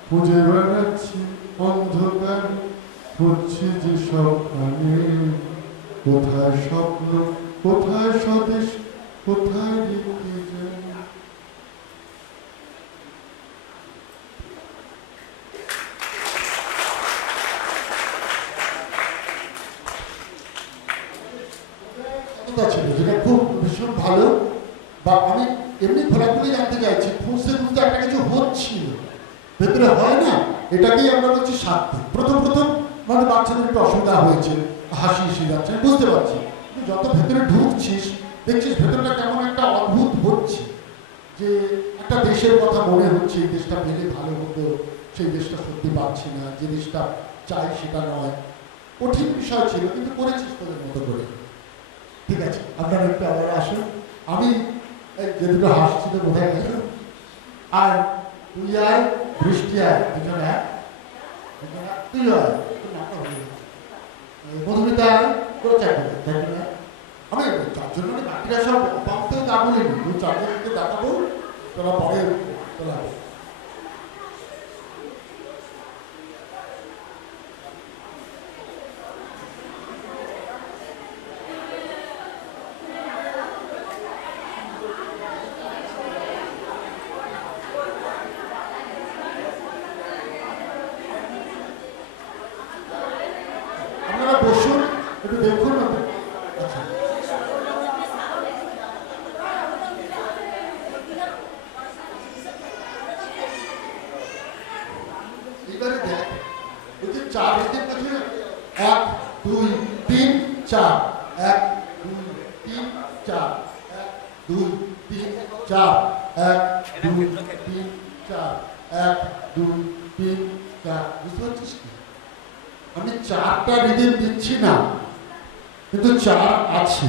খুঁজে বেড়াচ্ছি অন্ধকারে, খুঁজছি যে সবখানে। কোথায় স্বপ্ন, কোথায় স্বদেশ, কোথায় ব্যক্তি জানে। ছিল যেটা খুব ভীষণ ভালো, বা আমি এমনি খোলাখুলি জানতে চাইছি, খুঁজতে খুঁজতে একটা কিছু হচ্ছিল ভেতরে, হয় না? এটাকেই আমরা বলছি শান্তি। প্রথম মানে বাচ্চাদের একটু অসুবিধা হয়েছে, হাসি এসে যাচ্ছে, আমি বুঝতে পারছি। কিন্তু যত ভেতরে ঢুকছিস দেখছিস ভেতরটা কেমন একটা অদ্ভুত হচ্ছে, যে একটা দেশের কথা মনে হচ্ছে, এই দেশটা পেলে ভালো হতো, সেই দেশটা সত্যি পাচ্ছি না, যে দেশটা চাই সেটা নয়। কঠিন বিষয় ছিল, কিন্তু করেছিস তোদের মতো করে। ঠিক আছে, আপনারা একটু আবার আসুন। আমি যে দুটো হাসছি তো বোঝা গেল। আর তুই আয়, বৃষ্টি আয়, দুজন এক, তুই আয়, মধুমিতা আয়, তোর চাকরি। আমি চারজন মানে বাকিরা সব পাম্পতেও না বলিনি, তুই চারজনকে দেখাবো, তোরা পরে তোরা। বসুন, একটু দেখুন না। আচ্ছা, এবারে দেখ, ওই যে চার রেখে কাছে 1 2 3 4, 1 2 3 4, 1 2 3 4, 1 2 3 4, 1 2 3 4। বুঝতে পারছিস কি? আমি 4টা রিদিম দিচ্ছি না, কিন্তু 4 আছে।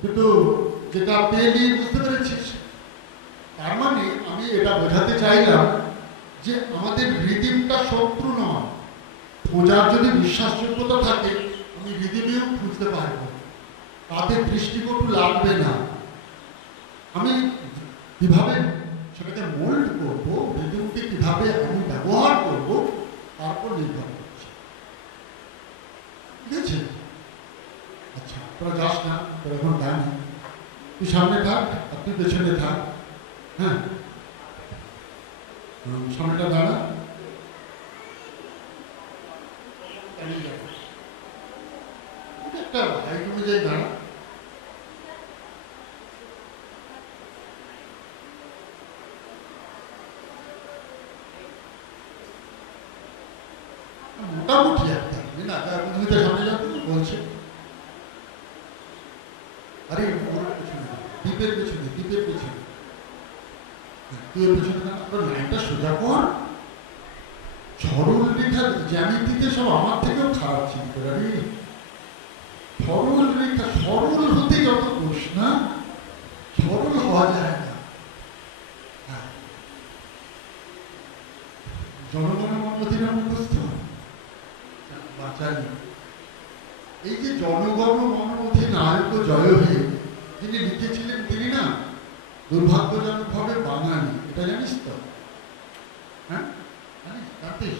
কিন্তু যেটা পেলি বুঝতে পেরেছিস, তার মানে আমি এটা বোঝাতে চাইলাম যে আমাদের রিদিমটা শত্রু নয়। খোঁজার যদি বিশ্বাসযোগ্যতা থাকে আমি রিদিমেও খুঁজতে পারবো, তাদের দৃষ্টিকটু লাগবে না। আমি কিভাবে সেটাকে মোল্ড করবো, রিদিমকে কিভাবে আমি ব্যবহার করবো তারপর নির্ভর করছে। ঠিক আছে? আচ্ছা, তোরা যাস না, তোরা এখন গান, তুই সামনে থাক আর তুই পেছনে থাক। হ্যাঁ, সামনেটা দাঁড়া। একটা হাইট অনুযায়ী দাঁড়া। মোটামুটি একটা না, তুমি তো সামনে যাও বলছে। আরে ওর পেছনে, দ্বীপের পেছনে, দ্বীপের পেছনে, তুই পেছনে না, তোর লাইনটা সোজা কর। সরল রেখার জ্যামিতিতে সব আমার থেকেও খারাপ চিন্তা করি। সরল রেখা, সরল হতে যত দোষ না, সরল হওয়া যায় না। জনগণ মন্দিরা মুখস্থ বাঁচালি। এই যে জনগণ মনমথে নায়ক জয় হয়ে যিনি লিখেছিলেন তিনি না দুর্ভাগ্যজনকভাবে বাঙালি, এটা জানিস তো? হ্যাঁ জানিস,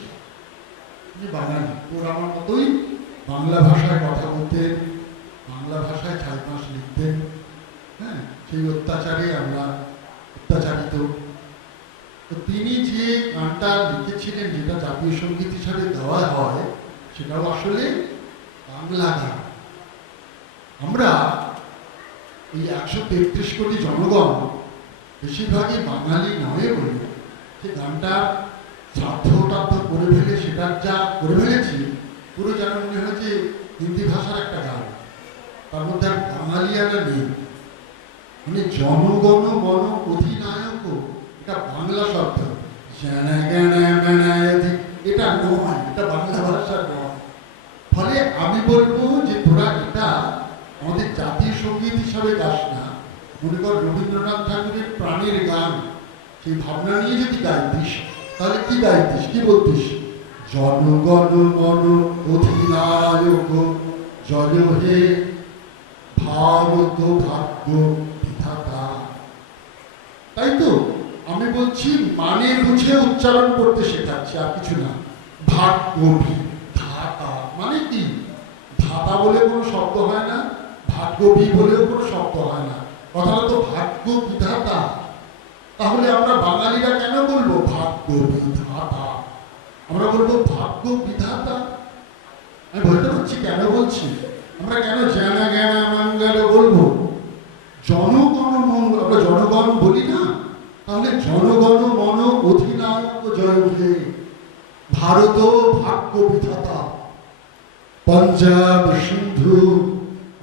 তিনি বাঙালি। তোর আমার মতোই বাংলা ভাষায় কথা বলতেন, বাংলা ভাষায় 4 মাস লিখতেন। হ্যাঁ, সেই অত্যাচারে আমরা অত্যাচারিত। তো তিনি যে গানটা লিখেছিলেন, যেটা জাতীয় সঙ্গীত হিসাবে দেওয়া হয়, সেটাও আসলে বাংলা গান। আমরা এই 133 কোটি জনগণ বেশিরভাগই বাঙালি নয় বলে সে গানটা শ্রাদ্ধ করে ফেলে, সেটার যা করে ফেলেছি পুরো যেন মনে হয় যে হিন্দি ভাষার একটা গান, তার মধ্যে আর বাঙালিয়ানা নেই। মানে জনগণ মন অধিনায়ক, এটা বাংলা শব্দ, এটা নয়, এটা বাংলা ভাষার নয়। ফলে আমি বলবো যে তোরা এটা আমাদের জাতীয় সঙ্গীত হিসাবে গাস না, মনে কর রবীন্দ্রনাথ ঠাকুরের প্রাণের গান, সেই ভাবনা নিয়ে যদি গাইতিস তাহলে কি গাইতিস, কি বলতিস? জনগণ মন অধিনায়ক জয় হে ভারত ভাগ্য বিধাতা। তাই তো আমি বলছি মানে বুঝে উচ্চারণ করতে শেখাচ্ছি, আর কিছু না। ভাগ্য বিধাতা মানে কি? ধাতা বলে কোনো শব্দ হয় না, ভাগ্যবি বলেও কোনো শব্দ হয় না, কথাটা তো ভাগ্য বিধাতা। তাহলে আমরা বাঙালিরা কেন বলবো ভাগ্য বিধাতা? আমরা বলবো ভাগ্য বিধাতা। আমি বলতে পারছি কেন বলছি। আমরা কেন জানা জ্ঞানা মঙ্গল বলবো? জনগণ মঙ্গল, আমরা জনগণ বলি না, তাহলে জনগণ মন অধিনায়ক জয় হে ভারত ভাগ্য বিধাতা। পাঞ্জাব, সিন্ধু,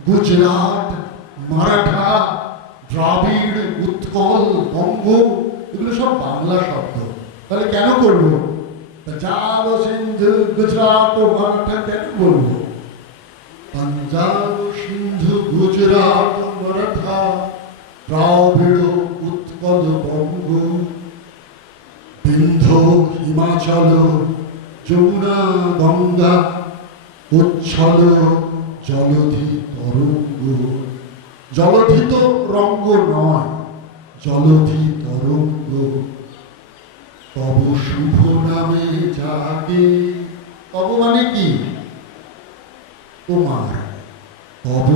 গুজরাট, মারাঠা, দ্রাবিড়, উৎকল, বঙ্গ, এগুলো সব বাংলা শব্দ। তাহলে কেন করবো পাঞ্জাব, সিন্ধু, গুজরাট, মারাঠা কেন বলবো? পাঞ্জাব, সিন্ধু, গুজরাট, মারাঠা, দ্রাবিড়, উৎকল, বঙ্গ, বিন্ধ্য, হিমাচল, যমুনা, গঙ্গা, উচ্ছল, জলধি, তরঙ্গ। জলধি তো রঙ্গ নয়, জলধি তরঙ্গ। তব শুভ নামে জাগে, তব মানে কি? তোমার। তব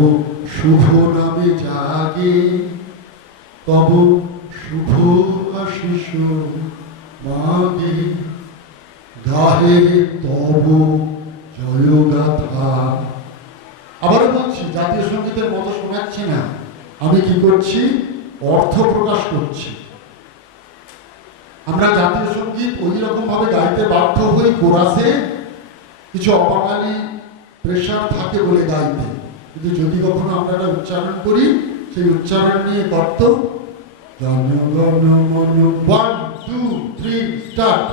শুভ নামে জাগে, তব শুভ আশিস মাগে, গাহে তব জয়গাথা। আবারও বলছি, জাতীয় সঙ্গীতের মতো শোনাচ্ছি না, আমি কি করছি? অর্থ প্রকাশ করছি। আমরা জাতীয় সঙ্গীত ওই রকম ভাবে গাইতে বাধ্য হই, কোরাসে কিছু অবাঙালি প্রেশার থাকে বলে গাইতে, কিন্তু যদি কখনো আমরা একটা উচ্চারণ করি, সেই উচ্চারণ নিয়ে করত জনগণ মন। 1 2 3 স্টার্ট।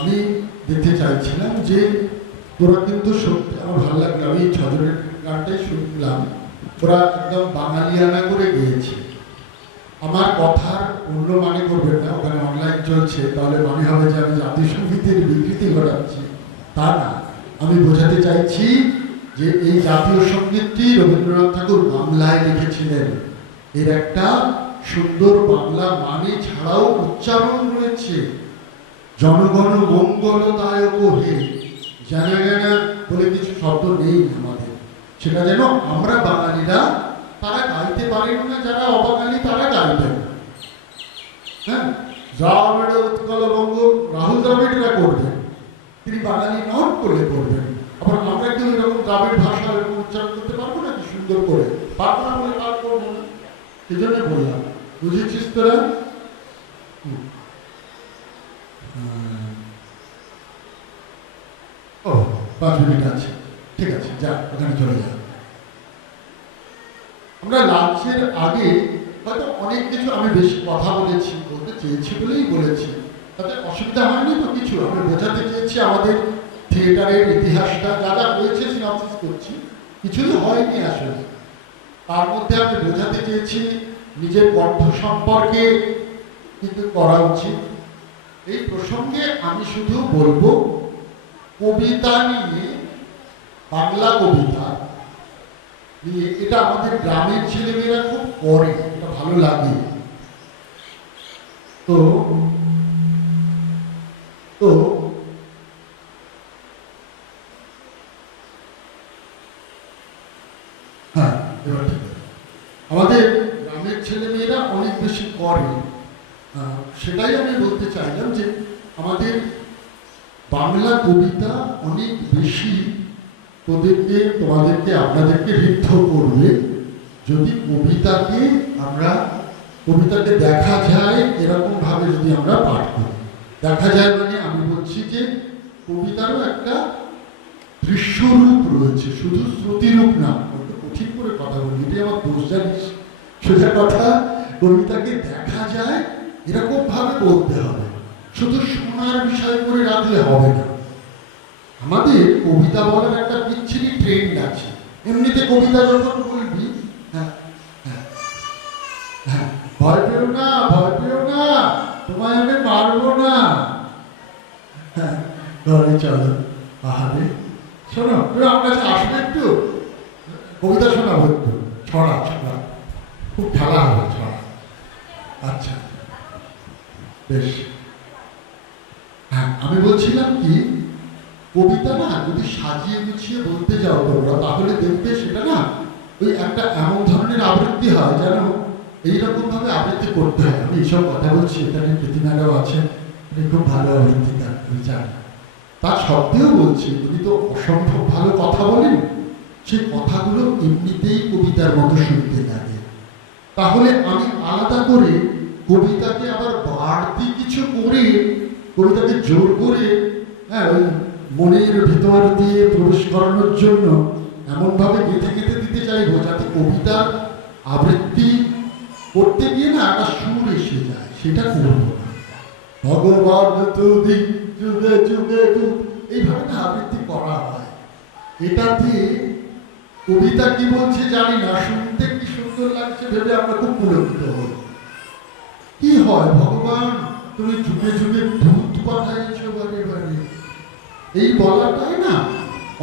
আমি দেখতে চাইছিলাম যে ওরা কিন্তু সত্যি আমার ভালো লাগলো, আমি ছজনের গানটাই শুনলাম, ওরা একদম বাঙালিয়ানা করে গিয়েছে। আমার কথার অন্য মানে করবেন না, ওখানে অনলাইন চলছে, তাহলে মনে হবে যে আমি জাতীয় সঙ্গীতের বিকৃতি ঘটাচ্ছি, তা না। আমি বোঝাতে চাইছি যে এই জাতীয় সঙ্গীতটি রবীন্দ্রনাথ ঠাকুর বাংলায় লিখেছিলেন। এর একটা সুন্দর বাংলা মানে ছাড়াও উচ্চারণ রয়েছে। জনগণ মঙ্গলদায়ক হে, জানা জানা বলে কিছু শব্দ নেই আমাদের, সেটা যেন আমরা বাঙালিরা তারা গাইতে পারেন না, যারা অবাঙালি তারা গাইবেন। হ্যাঁ, দ্রাবিড় উৎকলবঙ্গ রাহুল দ্রাবিড়রা করবেন, তিনি বাঙালি নন করলে করবেন। আবার আমরা কেউ এরকম দ্রাবিড় ভাষা এরকম উচ্চারণ করতে পারবো না কি সুন্দর করে, পারবো না বলে পার করবো না, সেই জন্য বললাম। বুঝেছিস তোরা? ও 5 মিনিট আছে, ঠিক আছে, যা ওখানে চলে যা। আমরা লাঞ্চের আগে হয়তো অনেক কিছু আমি বেশি কথা বলেছি, বলতে চেয়েছি বলেই বলেছি, তাতে অসুবিধা হয়নি তো কিছু। আমি বোঝাতে চেয়েছি আমাদের থিয়েটারের ইতিহাসটা যা যা হয়েছে সিনপসিস করছি, কিছুই হয়নি আসলে। তার মধ্যে আমি বোঝাতে চেয়েছি নিজের কণ্ঠ সম্পর্কে কিন্তু করা উচিত। এই প্রসঙ্গে আমি শুধু বলবো, কবিতা নিয়ে, বাংলা কবিতা নিয়ে, এটা আমাদের গ্রামের ছেলেমেয়েরা খুব করে, এটা ভালো লাগে। তো তো হ্যাঁ, এবার ঠিক আছে, আমাদের গ্রামের ছেলেমেয়েরা অনেক বেশি করে। সেটাই আমি বলতে চাইলাম যে আমাদের বাংলা কবিতা অনেক বেশি তোমাদেরকে আপনাদেরকে ঋদ্ধ করবে যদি কবিতাকে দেখা যায় এরকম ভাবে যদি আমরা পাঠ করি। দেখা যায় মানে আমি বলছি যে কবিতারও একটা দৃশ্যরূপ রয়েছে, শুধু শ্রুতিরূপ না। একটু কঠিন করে কথা বলি, এটাই আমার দোষ জানিস। সোজা কথা, কবিতাকে দেখা যায় এরকম ভাবে বলতে হবে, শুধু শোনার বিষয় করে রাখলে হবে না। আমাদের কবিতা বলার একটা বিচ্ছিরি ট্রেন্ড আছে। এমনিতে কবিতা যখন বলবি, ভয় পেও না, ভয় পেও না, তোমায় আমি মারবো না, ঘরে চলো, আহারে শোনো, তুমি আমার কাছে আসবে একটু, কবিতা শোনাবো একটু, ছড়া ছড়া, খুব খেলা হবে ছড়া। আচ্ছা বেশ, হ্যাঁ আমি বলছিলাম কি, কবিতা না যদি সাজিয়ে গুছিয়ে বলতে যাও তোমরা, তাহলে দেখবে সেটা না ওই একটা এমন ধরনের আবৃত্তি হয় যেন এইরকম ভাবে আবৃত্তি করতে হয়। আমি এইসব কথা বলছি, এখানে প্রীতিমারাও আছেন, উনি খুব ভালো আবৃত্তিকার, আমি জানি। তা সত্ত্বেও বলছি, উনি তো অসম্ভব ভালো কথা বলেন, সেই কথাগুলো এমনিতেই কবিতার মতো শুনতে লাগে। তাহলে আমি আলাদা করে কবিতাকে আবার বাড়তি কিছু করে, কবিতাকে জোর করে, হ্যাঁ ওই মনের ভিতর দিয়ে প্রবেশ করানোর জন্য এমনভাবে গেঁথে গেঁথে দিতে চাইবো যাতে কবিতার আবৃত্তি করতে গিয়ে না একটা সুর এসে যায়, সেটা করবো না। ভগবান তুমি যুগে যুগে এইভাবে না আবৃত্তি করা হয়। এটাতে কবিতা কি বলছে জানি না, শুনতে কি সুন্দর লাগছে ভেবে আমরা খুব পুলকিত হই। কি হয়, ভগবান তুমি যুগে যুগে ভূত পাঠাইছো বারে বারে, এই বলাটাই না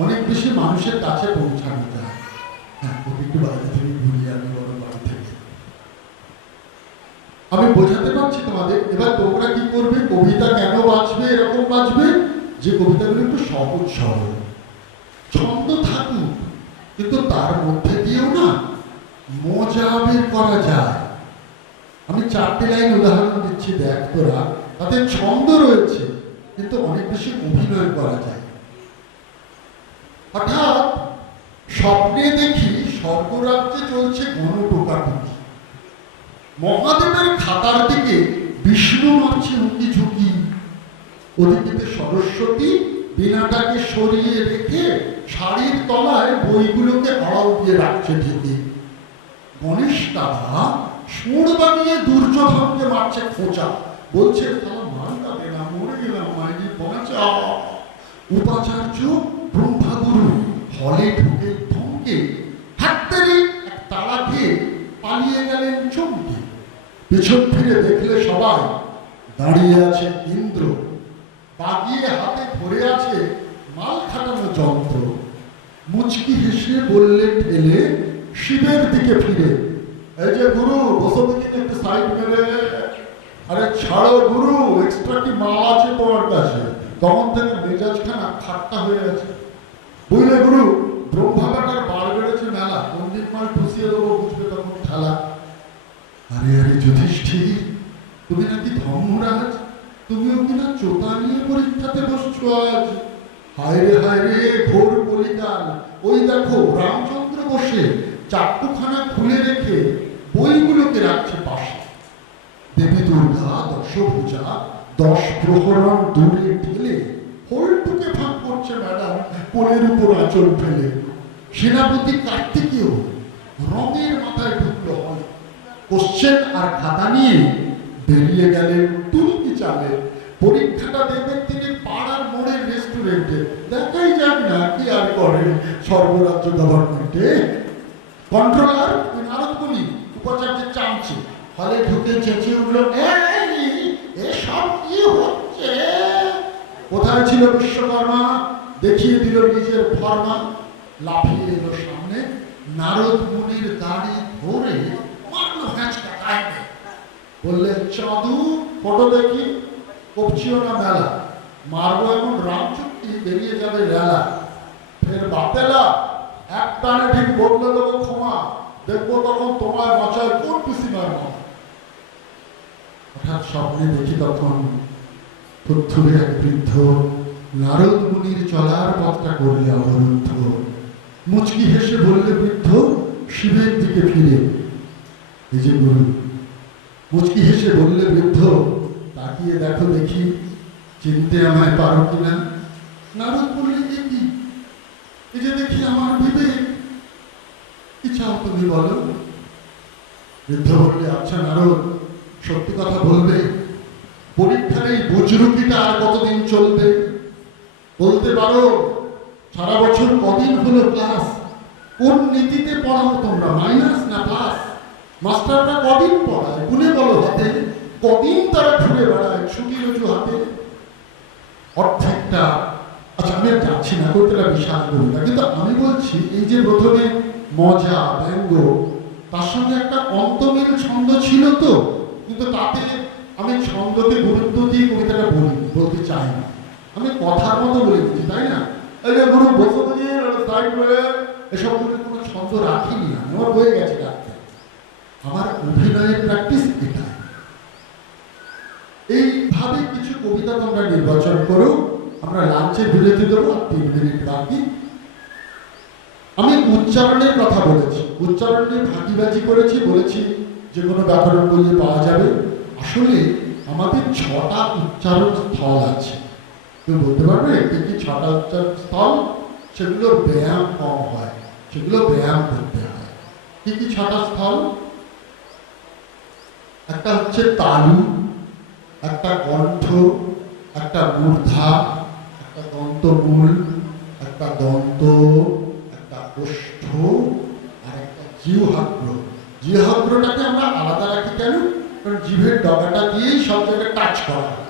অনেক বেশি মানুষের কাছে পৌঁছানো যায়। হ্যাঁ, একটু বাইরে থেকে ঘুরিয়ে আমি বড় বাড়ি থেকে আমি বোঝাতে পারছি তোমাদের। এবার তোমরা কি করবে, কবিতা কেন বাঁচবে, এরকম বাঁচবে যে কবিতাগুলো একটু সহজ সরল, ছন্দ থাকুক কিন্তু তার মধ্যে দিয়েও না মজা বের করা যায়। আমি 4টে লাইন উদাহরণ দিচ্ছি, দেখ তোরা, তাতে ছন্দ রয়েছে কিন্তু অনেক বেশি অভিনয় করা যায়। হঠাৎ স্বপ্নে দেখি স্বর্গরাজ্যে চলছে গণটোকাটুকি, মহাদেবের খাতার দিকে বিষ্ণু মারছে উঁকি ঝুঁকি, ওদিকে সরস্বতী বিনাটাকে সরিয়ে রেখে শাড়ির তলায় বইগুলোকে আড়াল দিয়ে রাখছে ঢেকে, গণেশ দাদা সুর বানিয়ে দুর্যোধনকে মারছে খোঁচা, বলছে তারা মারটা দে না, মরে গেলাম মাইনি বাঁচা। উপাচার্য ব্রহ্মাগুরু হলে ঢুকে ধমকে হাততালি এক তালা দিয়ে পালিয়ে গেলেন চমকে। পিছন ফিরে দেখলে সবাই দাঁড়িয়ে আছে ইন্দ্র, বাগিয়ে হাতে ধরে আছে মাল খাটানো যন্ত্র। মুচকি হেসে বললে ঠেলে শিবের দিকে ফিরে, এই যে গুরু বসো দিকে একটু সাইড মেরে। আরে ছাড়ো গুরু, এক্সট্রা কি মাল আছে তোমার কাছে? তখন থেকে মেজাজখানা ঠাট্টা হয়ে আছে। বুঝলে গুরু, ব্রহ্মা বেটার বার বেড়েছে মেলা, পণ্ডিত মাল ঠুসিয়ে দেবো বুঝবে তখন ঠেলা। আরে আরে যুধিষ্ঠির, তুমি নাকি ধর্মরাজ, তুমিও কিনা চোতা নিয়ে পরীক্ষাতে বসছো আজ। হায় রে ঘোর কলিকাল, ওই দেখো রামচন্দ্র বসে চাট্টুখানা খুলে রেখে বইগুলোকে রাখছে পাশে। দেবী দুর্গা দশভুজা 10 প্রহরণ দূরে ঠেলে হোলটুকে ফাঁক করছে ম্যাডাম কোলের উপর আঁচল ফেলে। সেনাপতি কার্তিকেয় রঙের মাথায় ঢুকলো হয়, কোশ্চেন আর খাতা নিয়ে বেরিয়ে গেলেন টুলকি চালে। পরীক্ষাটা দেবেন তিনি পাড়ার মোড়ের রেস্টুরেন্টে, দেখাই যাক না কি আর করেন সর্বরাজ্য গভর্নমেন্টে। কন্ট্রোলার নারদমণি উপাচার্যের চামচে হলে ঢুকে চেঁচিয়ে উঠল, এসব কি হচ্ছে? কোথায় ছিল বিশ্বকর্মা? দেখিয়ে দিল নিজের ফর্মা। লাফিয়ে এলো সামনে, নারদ মুনির দাড়ি ধরে মারল হ্যাঁচকা গায়ে। বললে, চাঁদু ফটো দেখি, কপছিও না মেলা, মারবো এমন রামচুক্তি বেরিয়ে যাবে রেলা। ফের বাতেলা এক টানে ঠিক বদলে দেবো ক্ষমা, দেখবো তখন তোমার বাঁচায় কোন পিসিমার মা। হঠাৎ স্বপ্নে দেখি তখন থুরথুরে এক বৃদ্ধ নারদ মুনির চলার পথটা করলে অবরুদ্ধ। মুচকি হেসে বললে বৃদ্ধ শিবের দিকে ফিরে, এই যে গুরু। মুচকি হেসে বললে বৃদ্ধ, তাকিয়ে দেখো দেখি চিনতে আমায় পারো কিনা। নারদ বললে, কি এই যে দেখি আমার বিবেক, কি চাও তুমি বলো? বৃদ্ধ বললে, আচ্ছা নারদ সত্যি কথা বলবে, পরীক্ষার এই বুজরুকিটা আর কতদিন চলবে? বলতে পারো সারা বছর কদিন হলো ক্লাস? কোন নীতিতে পড়াও তোমরা, মাইনাস না প্লাস? মাস্টাররা কদিন পড়ায় গুনে বলো হাতে, কদিন তারা ঘুরে বেড়ায় ছুটি রজু হাতে? অর্ধেকটা, আচ্ছা আমি আর যাচ্ছি না, কবিতাটা বিশাল কবিতা, কিন্তু আমি বলছি এই যে প্রথমে মজা ব্যঙ্গ, তার সঙ্গে একটা অন্তমিল ছন্দ ছিল তো, কিন্তু তাতে আমি ছন্দকে গুরুত্ব দিয়ে কবিতাটা বলতে চাই না, আমি কথার মতো বলে দিচ্ছি, তাই না? এই যে গুরু বসে দিয়ে সাইড করে এসব কোনো ছন্দ রাখিনি, আমার বয়ে গেছে রাখতে। আমার অভিনয়ের প্র্যাকটিস এটা। এইভাবে কিছু কবিতা তোমরা নির্বাচন করো, আমরা লাঞ্চের বিরতি দেবো, 3 মিনিট বাকি। আমি উচ্চারণের কথা বলেছি, উচ্চারণ নিয়ে ফাঁকিবাজি করেছি, বলেছি যে কোনো ব্যাকরণ বইয়ে পাওয়া যাবে। আসলে আমাদের 6টা উচ্চারণ স্থল আছে। কেউ বলতে পারবে কি কি 6টা উচ্চারণ স্থল? সেগুলোর ব্যায়াম কম হয়, সেগুলো ব্যায়াম করতে হয়। কি কি 6টা স্থল? একটা হচ্ছে তালু, একটা কণ্ঠ, একটা মূর্ধা, একটা দন্তমূল, একটা দন্ত, একটা ওষ্ঠ, আর একটা জিহ্বাগ্র। জিহ্বাগ্রটাকে আমরা আলাদা রাখি কেন? কারণ জিভের ডগাটা দিয়েই সব জায়গায় টাচ করা হয়।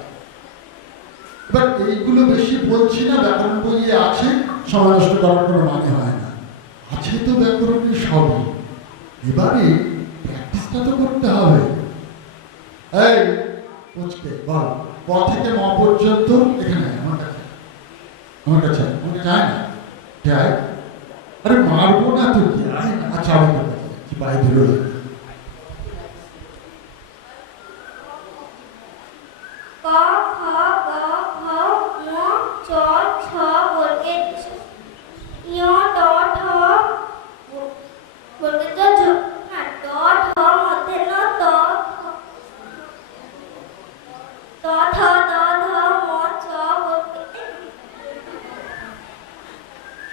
এবার এইগুলো বেশি বলছি না, ব্যাকরণ বইয়ে আছে, সময় নষ্ট করার কোনো মানে হয় না। আছে তো ব্যাকরণের সবই, এবারে প্র্যাকটিসটা তো করতে হবে। এই বুঝতে বল, ক থেকে ম পর্যন্ত এখানে আমার কাছে, আমার কাছে মনে যায় না? যায়? আরে মারবো না তো কি? আচ্ছা আমি কি পায়ে দিল ক খ গ ঘ ঙ চ ছ বর্গে ঞ ট ঠ বর্গে জ ঝ ট ঠ মধ্যে ন ত ত থ দ ধ ম চ বর্গে।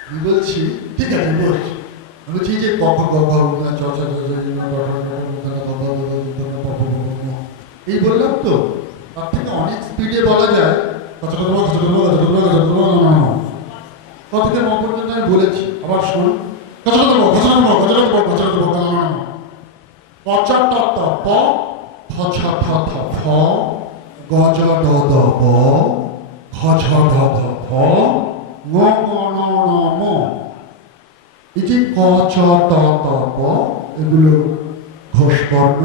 আমি বলছি ঠিক আছে, বলছি আমি বলছি যে ক খ গ ঘ চ ছ জ ঝ ঞ ট ঠ এই বললাম তো, তার থেকে অনেক স্পিডে বলা যায় ক থেকে ম পর্যন্ত আমি বলেছি, আবার শুন। প ফ ছ ঠ থ ফ গ জ ড দ ব খ ছ ঢ ঢ ফ ঙ ঙ ণ ণ ম। এই যে ক চ ট ত প এগুলো ঘোষ বর্ণ।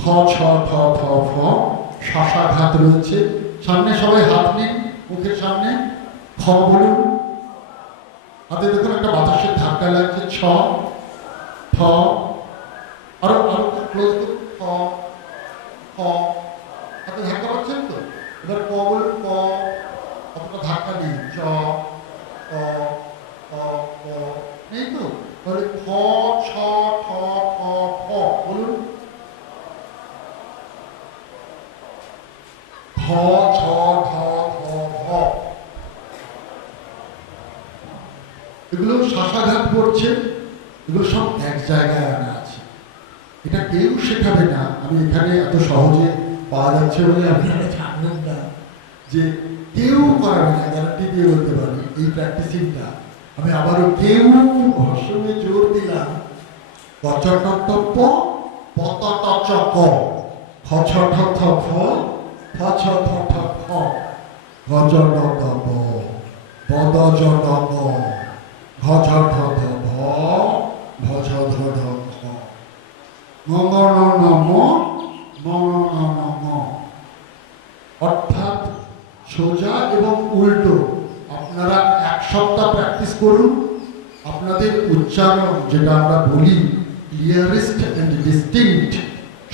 খ ছ ঠ থ ফ শ্বাসাঘাত রয়েছে। সামনে সবাই হাত নিন মুখের সামনে। খ বলুন। হাতে দেখুন একটা বাতাসের ধাক্কা লাগছে। ছ ঠ আরো আরো ক্লোজ করুন। খ খ হাতে ধাক্কা পাচ্ছেন তো? এবার ক বলুন। ক অতটা ধাক্কা নেই। চ ক ক ক নেই তো? তাহলে খ ছ ঠ খ ফ বলুন। খ ছ ঠ খ ফ। এগুলো শ্বাসাঘাত করছে, এগুলো সব এক জায়গায় আনা আছে। এটা কেউ শেখাবে না। আমি এখানে এত সহজে পাওয়া যাচ্ছে বলে আপনারা জানবেন না যে কেউ করাবে না, গ্যারান্টি দিয়ে বলতে পারি। এই প্র্যাকটিসিংটা আমি আবারও কেউ হর্ষণে জোর দিলাম। কচটপ পতট ক খ ছ ঠ থ ফ ফ ছ থ ঠ ফ গ জ ড দ ব ব দ জ ড ব ঘ ঝ ঢ ধ ভ ভ ঝ ধ ঢ খ ঙ ঙ ণ ণ ম ম ণ ণ ম। অর্থাৎ সোজা এবং উল্টো আপনারা এক সপ্তাহ প্র্যাকটিস করুন। আপনাদের উচ্চারণ, যেটা আমরা বলি ক্লিয়ারেস্ট অ্যান্ড ডিস্টিংক্ট,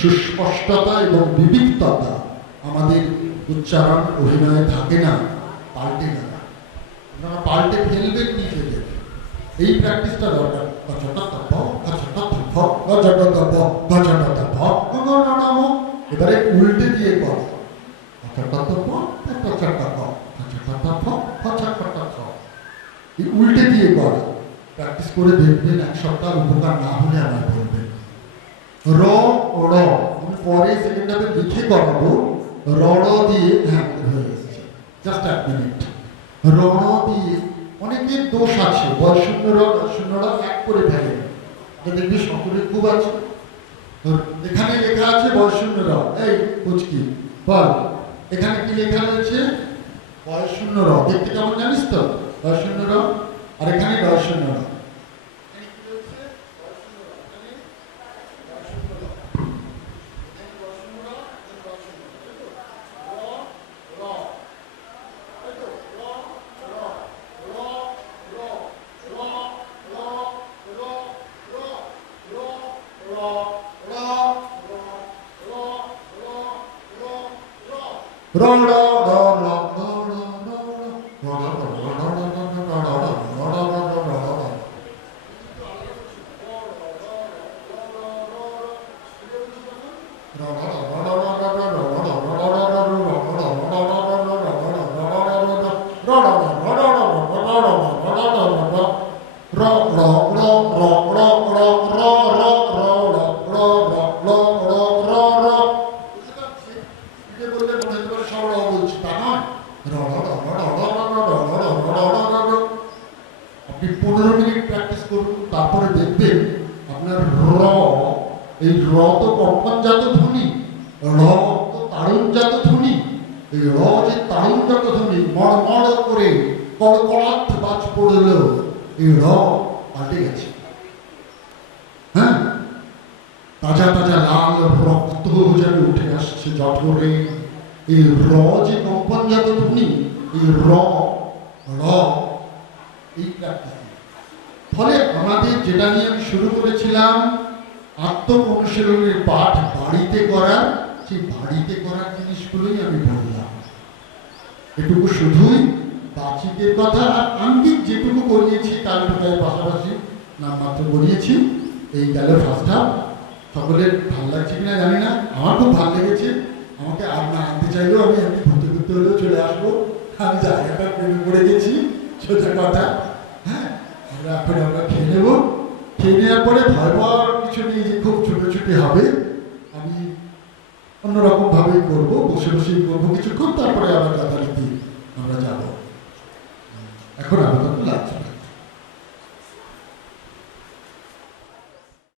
সুস্পষ্টতা এবং বিবিধতা আমাদের উচ্চারণ অভিনয়ে থাকে না, পাল্টে না। আপনারা পাল্টে ফেলবেন নিজেদের। এই প্র্যাকটিসটা দরকার। এবারে উল্টে দিয়ে করো। উল্টে দিয়ে করা প্র্যাকটিস করে দেখবেন। এক সপ্তাহ উপকার না হলে আমার বলবেন। র র আমি পরে সেকেন্ড হাফে লিখে করাবো। র র দিয়ে হ্যাঁ হয়ে এসেছে। জাস্ট এক মিনিট। র র দিয়ে অনেকের দোষ আছে। বয়শূন্য র শূন্য র এক করে ফেলে। এটা দেখবি সকলে খুব আছে। এখানে লেখা আছে বয়শূন্য র। এই কুচকি বল, এখানে কি লেখা রয়েছে? বয়শূন্য র। দেখতে কেমন জানিস তো? বয়শূন্য র। আর এখানে বয়শূন্য র। আপনি 15 মিনিট প্র্যাকটিস করুন, তারপরে দেখবেন আপনার র, এই র তো কম্পনজাত ধ্বনি, র তো তাড়ুণ্যজাত ধ্বনি। এই র যে তাড়ুণ্যজাত ধ্বনি, মড়মড় করে কড়কড়াট বাজ পড়ল, এই র পাল্টে গেছে। হ্যাঁ, তাজা তাজা লাল রক্ত যেন উঠে আসছে জঠরে। এই র যে কম্পনজাত ধ্বনি, এই র র এই প্র্যাকটিস। ফলে আমাদের যেটা নিয়ে আমি শুরু করেছিলাম আত্ম অনুশীলনের পাঠ বাড়িতে করার, সেই বাড়িতে করার জিনিসগুলোই আমি বললাম। এটুকু শুধুই বাচিকের কথা আর আঙ্গিক যেটুকু করিয়েছি তার টোটায় পাশাপাশি নামমাত্র করিয়েছি। এই গেল ফার্স্ট হাফ। সকলের ভালো লাগছে কিনা জানি না, আমার খুব ভালো লেগেছে। আমাকে আর না আনতে চাইলেও আমি এমনি ঘুরতে ঘুরতে হলেও চলে আসবো। আমি জায়গাটা প্রেমে পড়ে গেছি, সোজা কথা। হ্যাঁ, আমরা খেয়ে নেবো। খেয়ে নেওয়ার পরে ভয় পাওয়ার কিছু নেই যে খুব ছুটোছুটি হবে। আমি অন্যরকমভাবেই করবো, বসে বসেই করবো কিছুক্ষণ, তারপরে আবার যথারীতি এখন আপাতত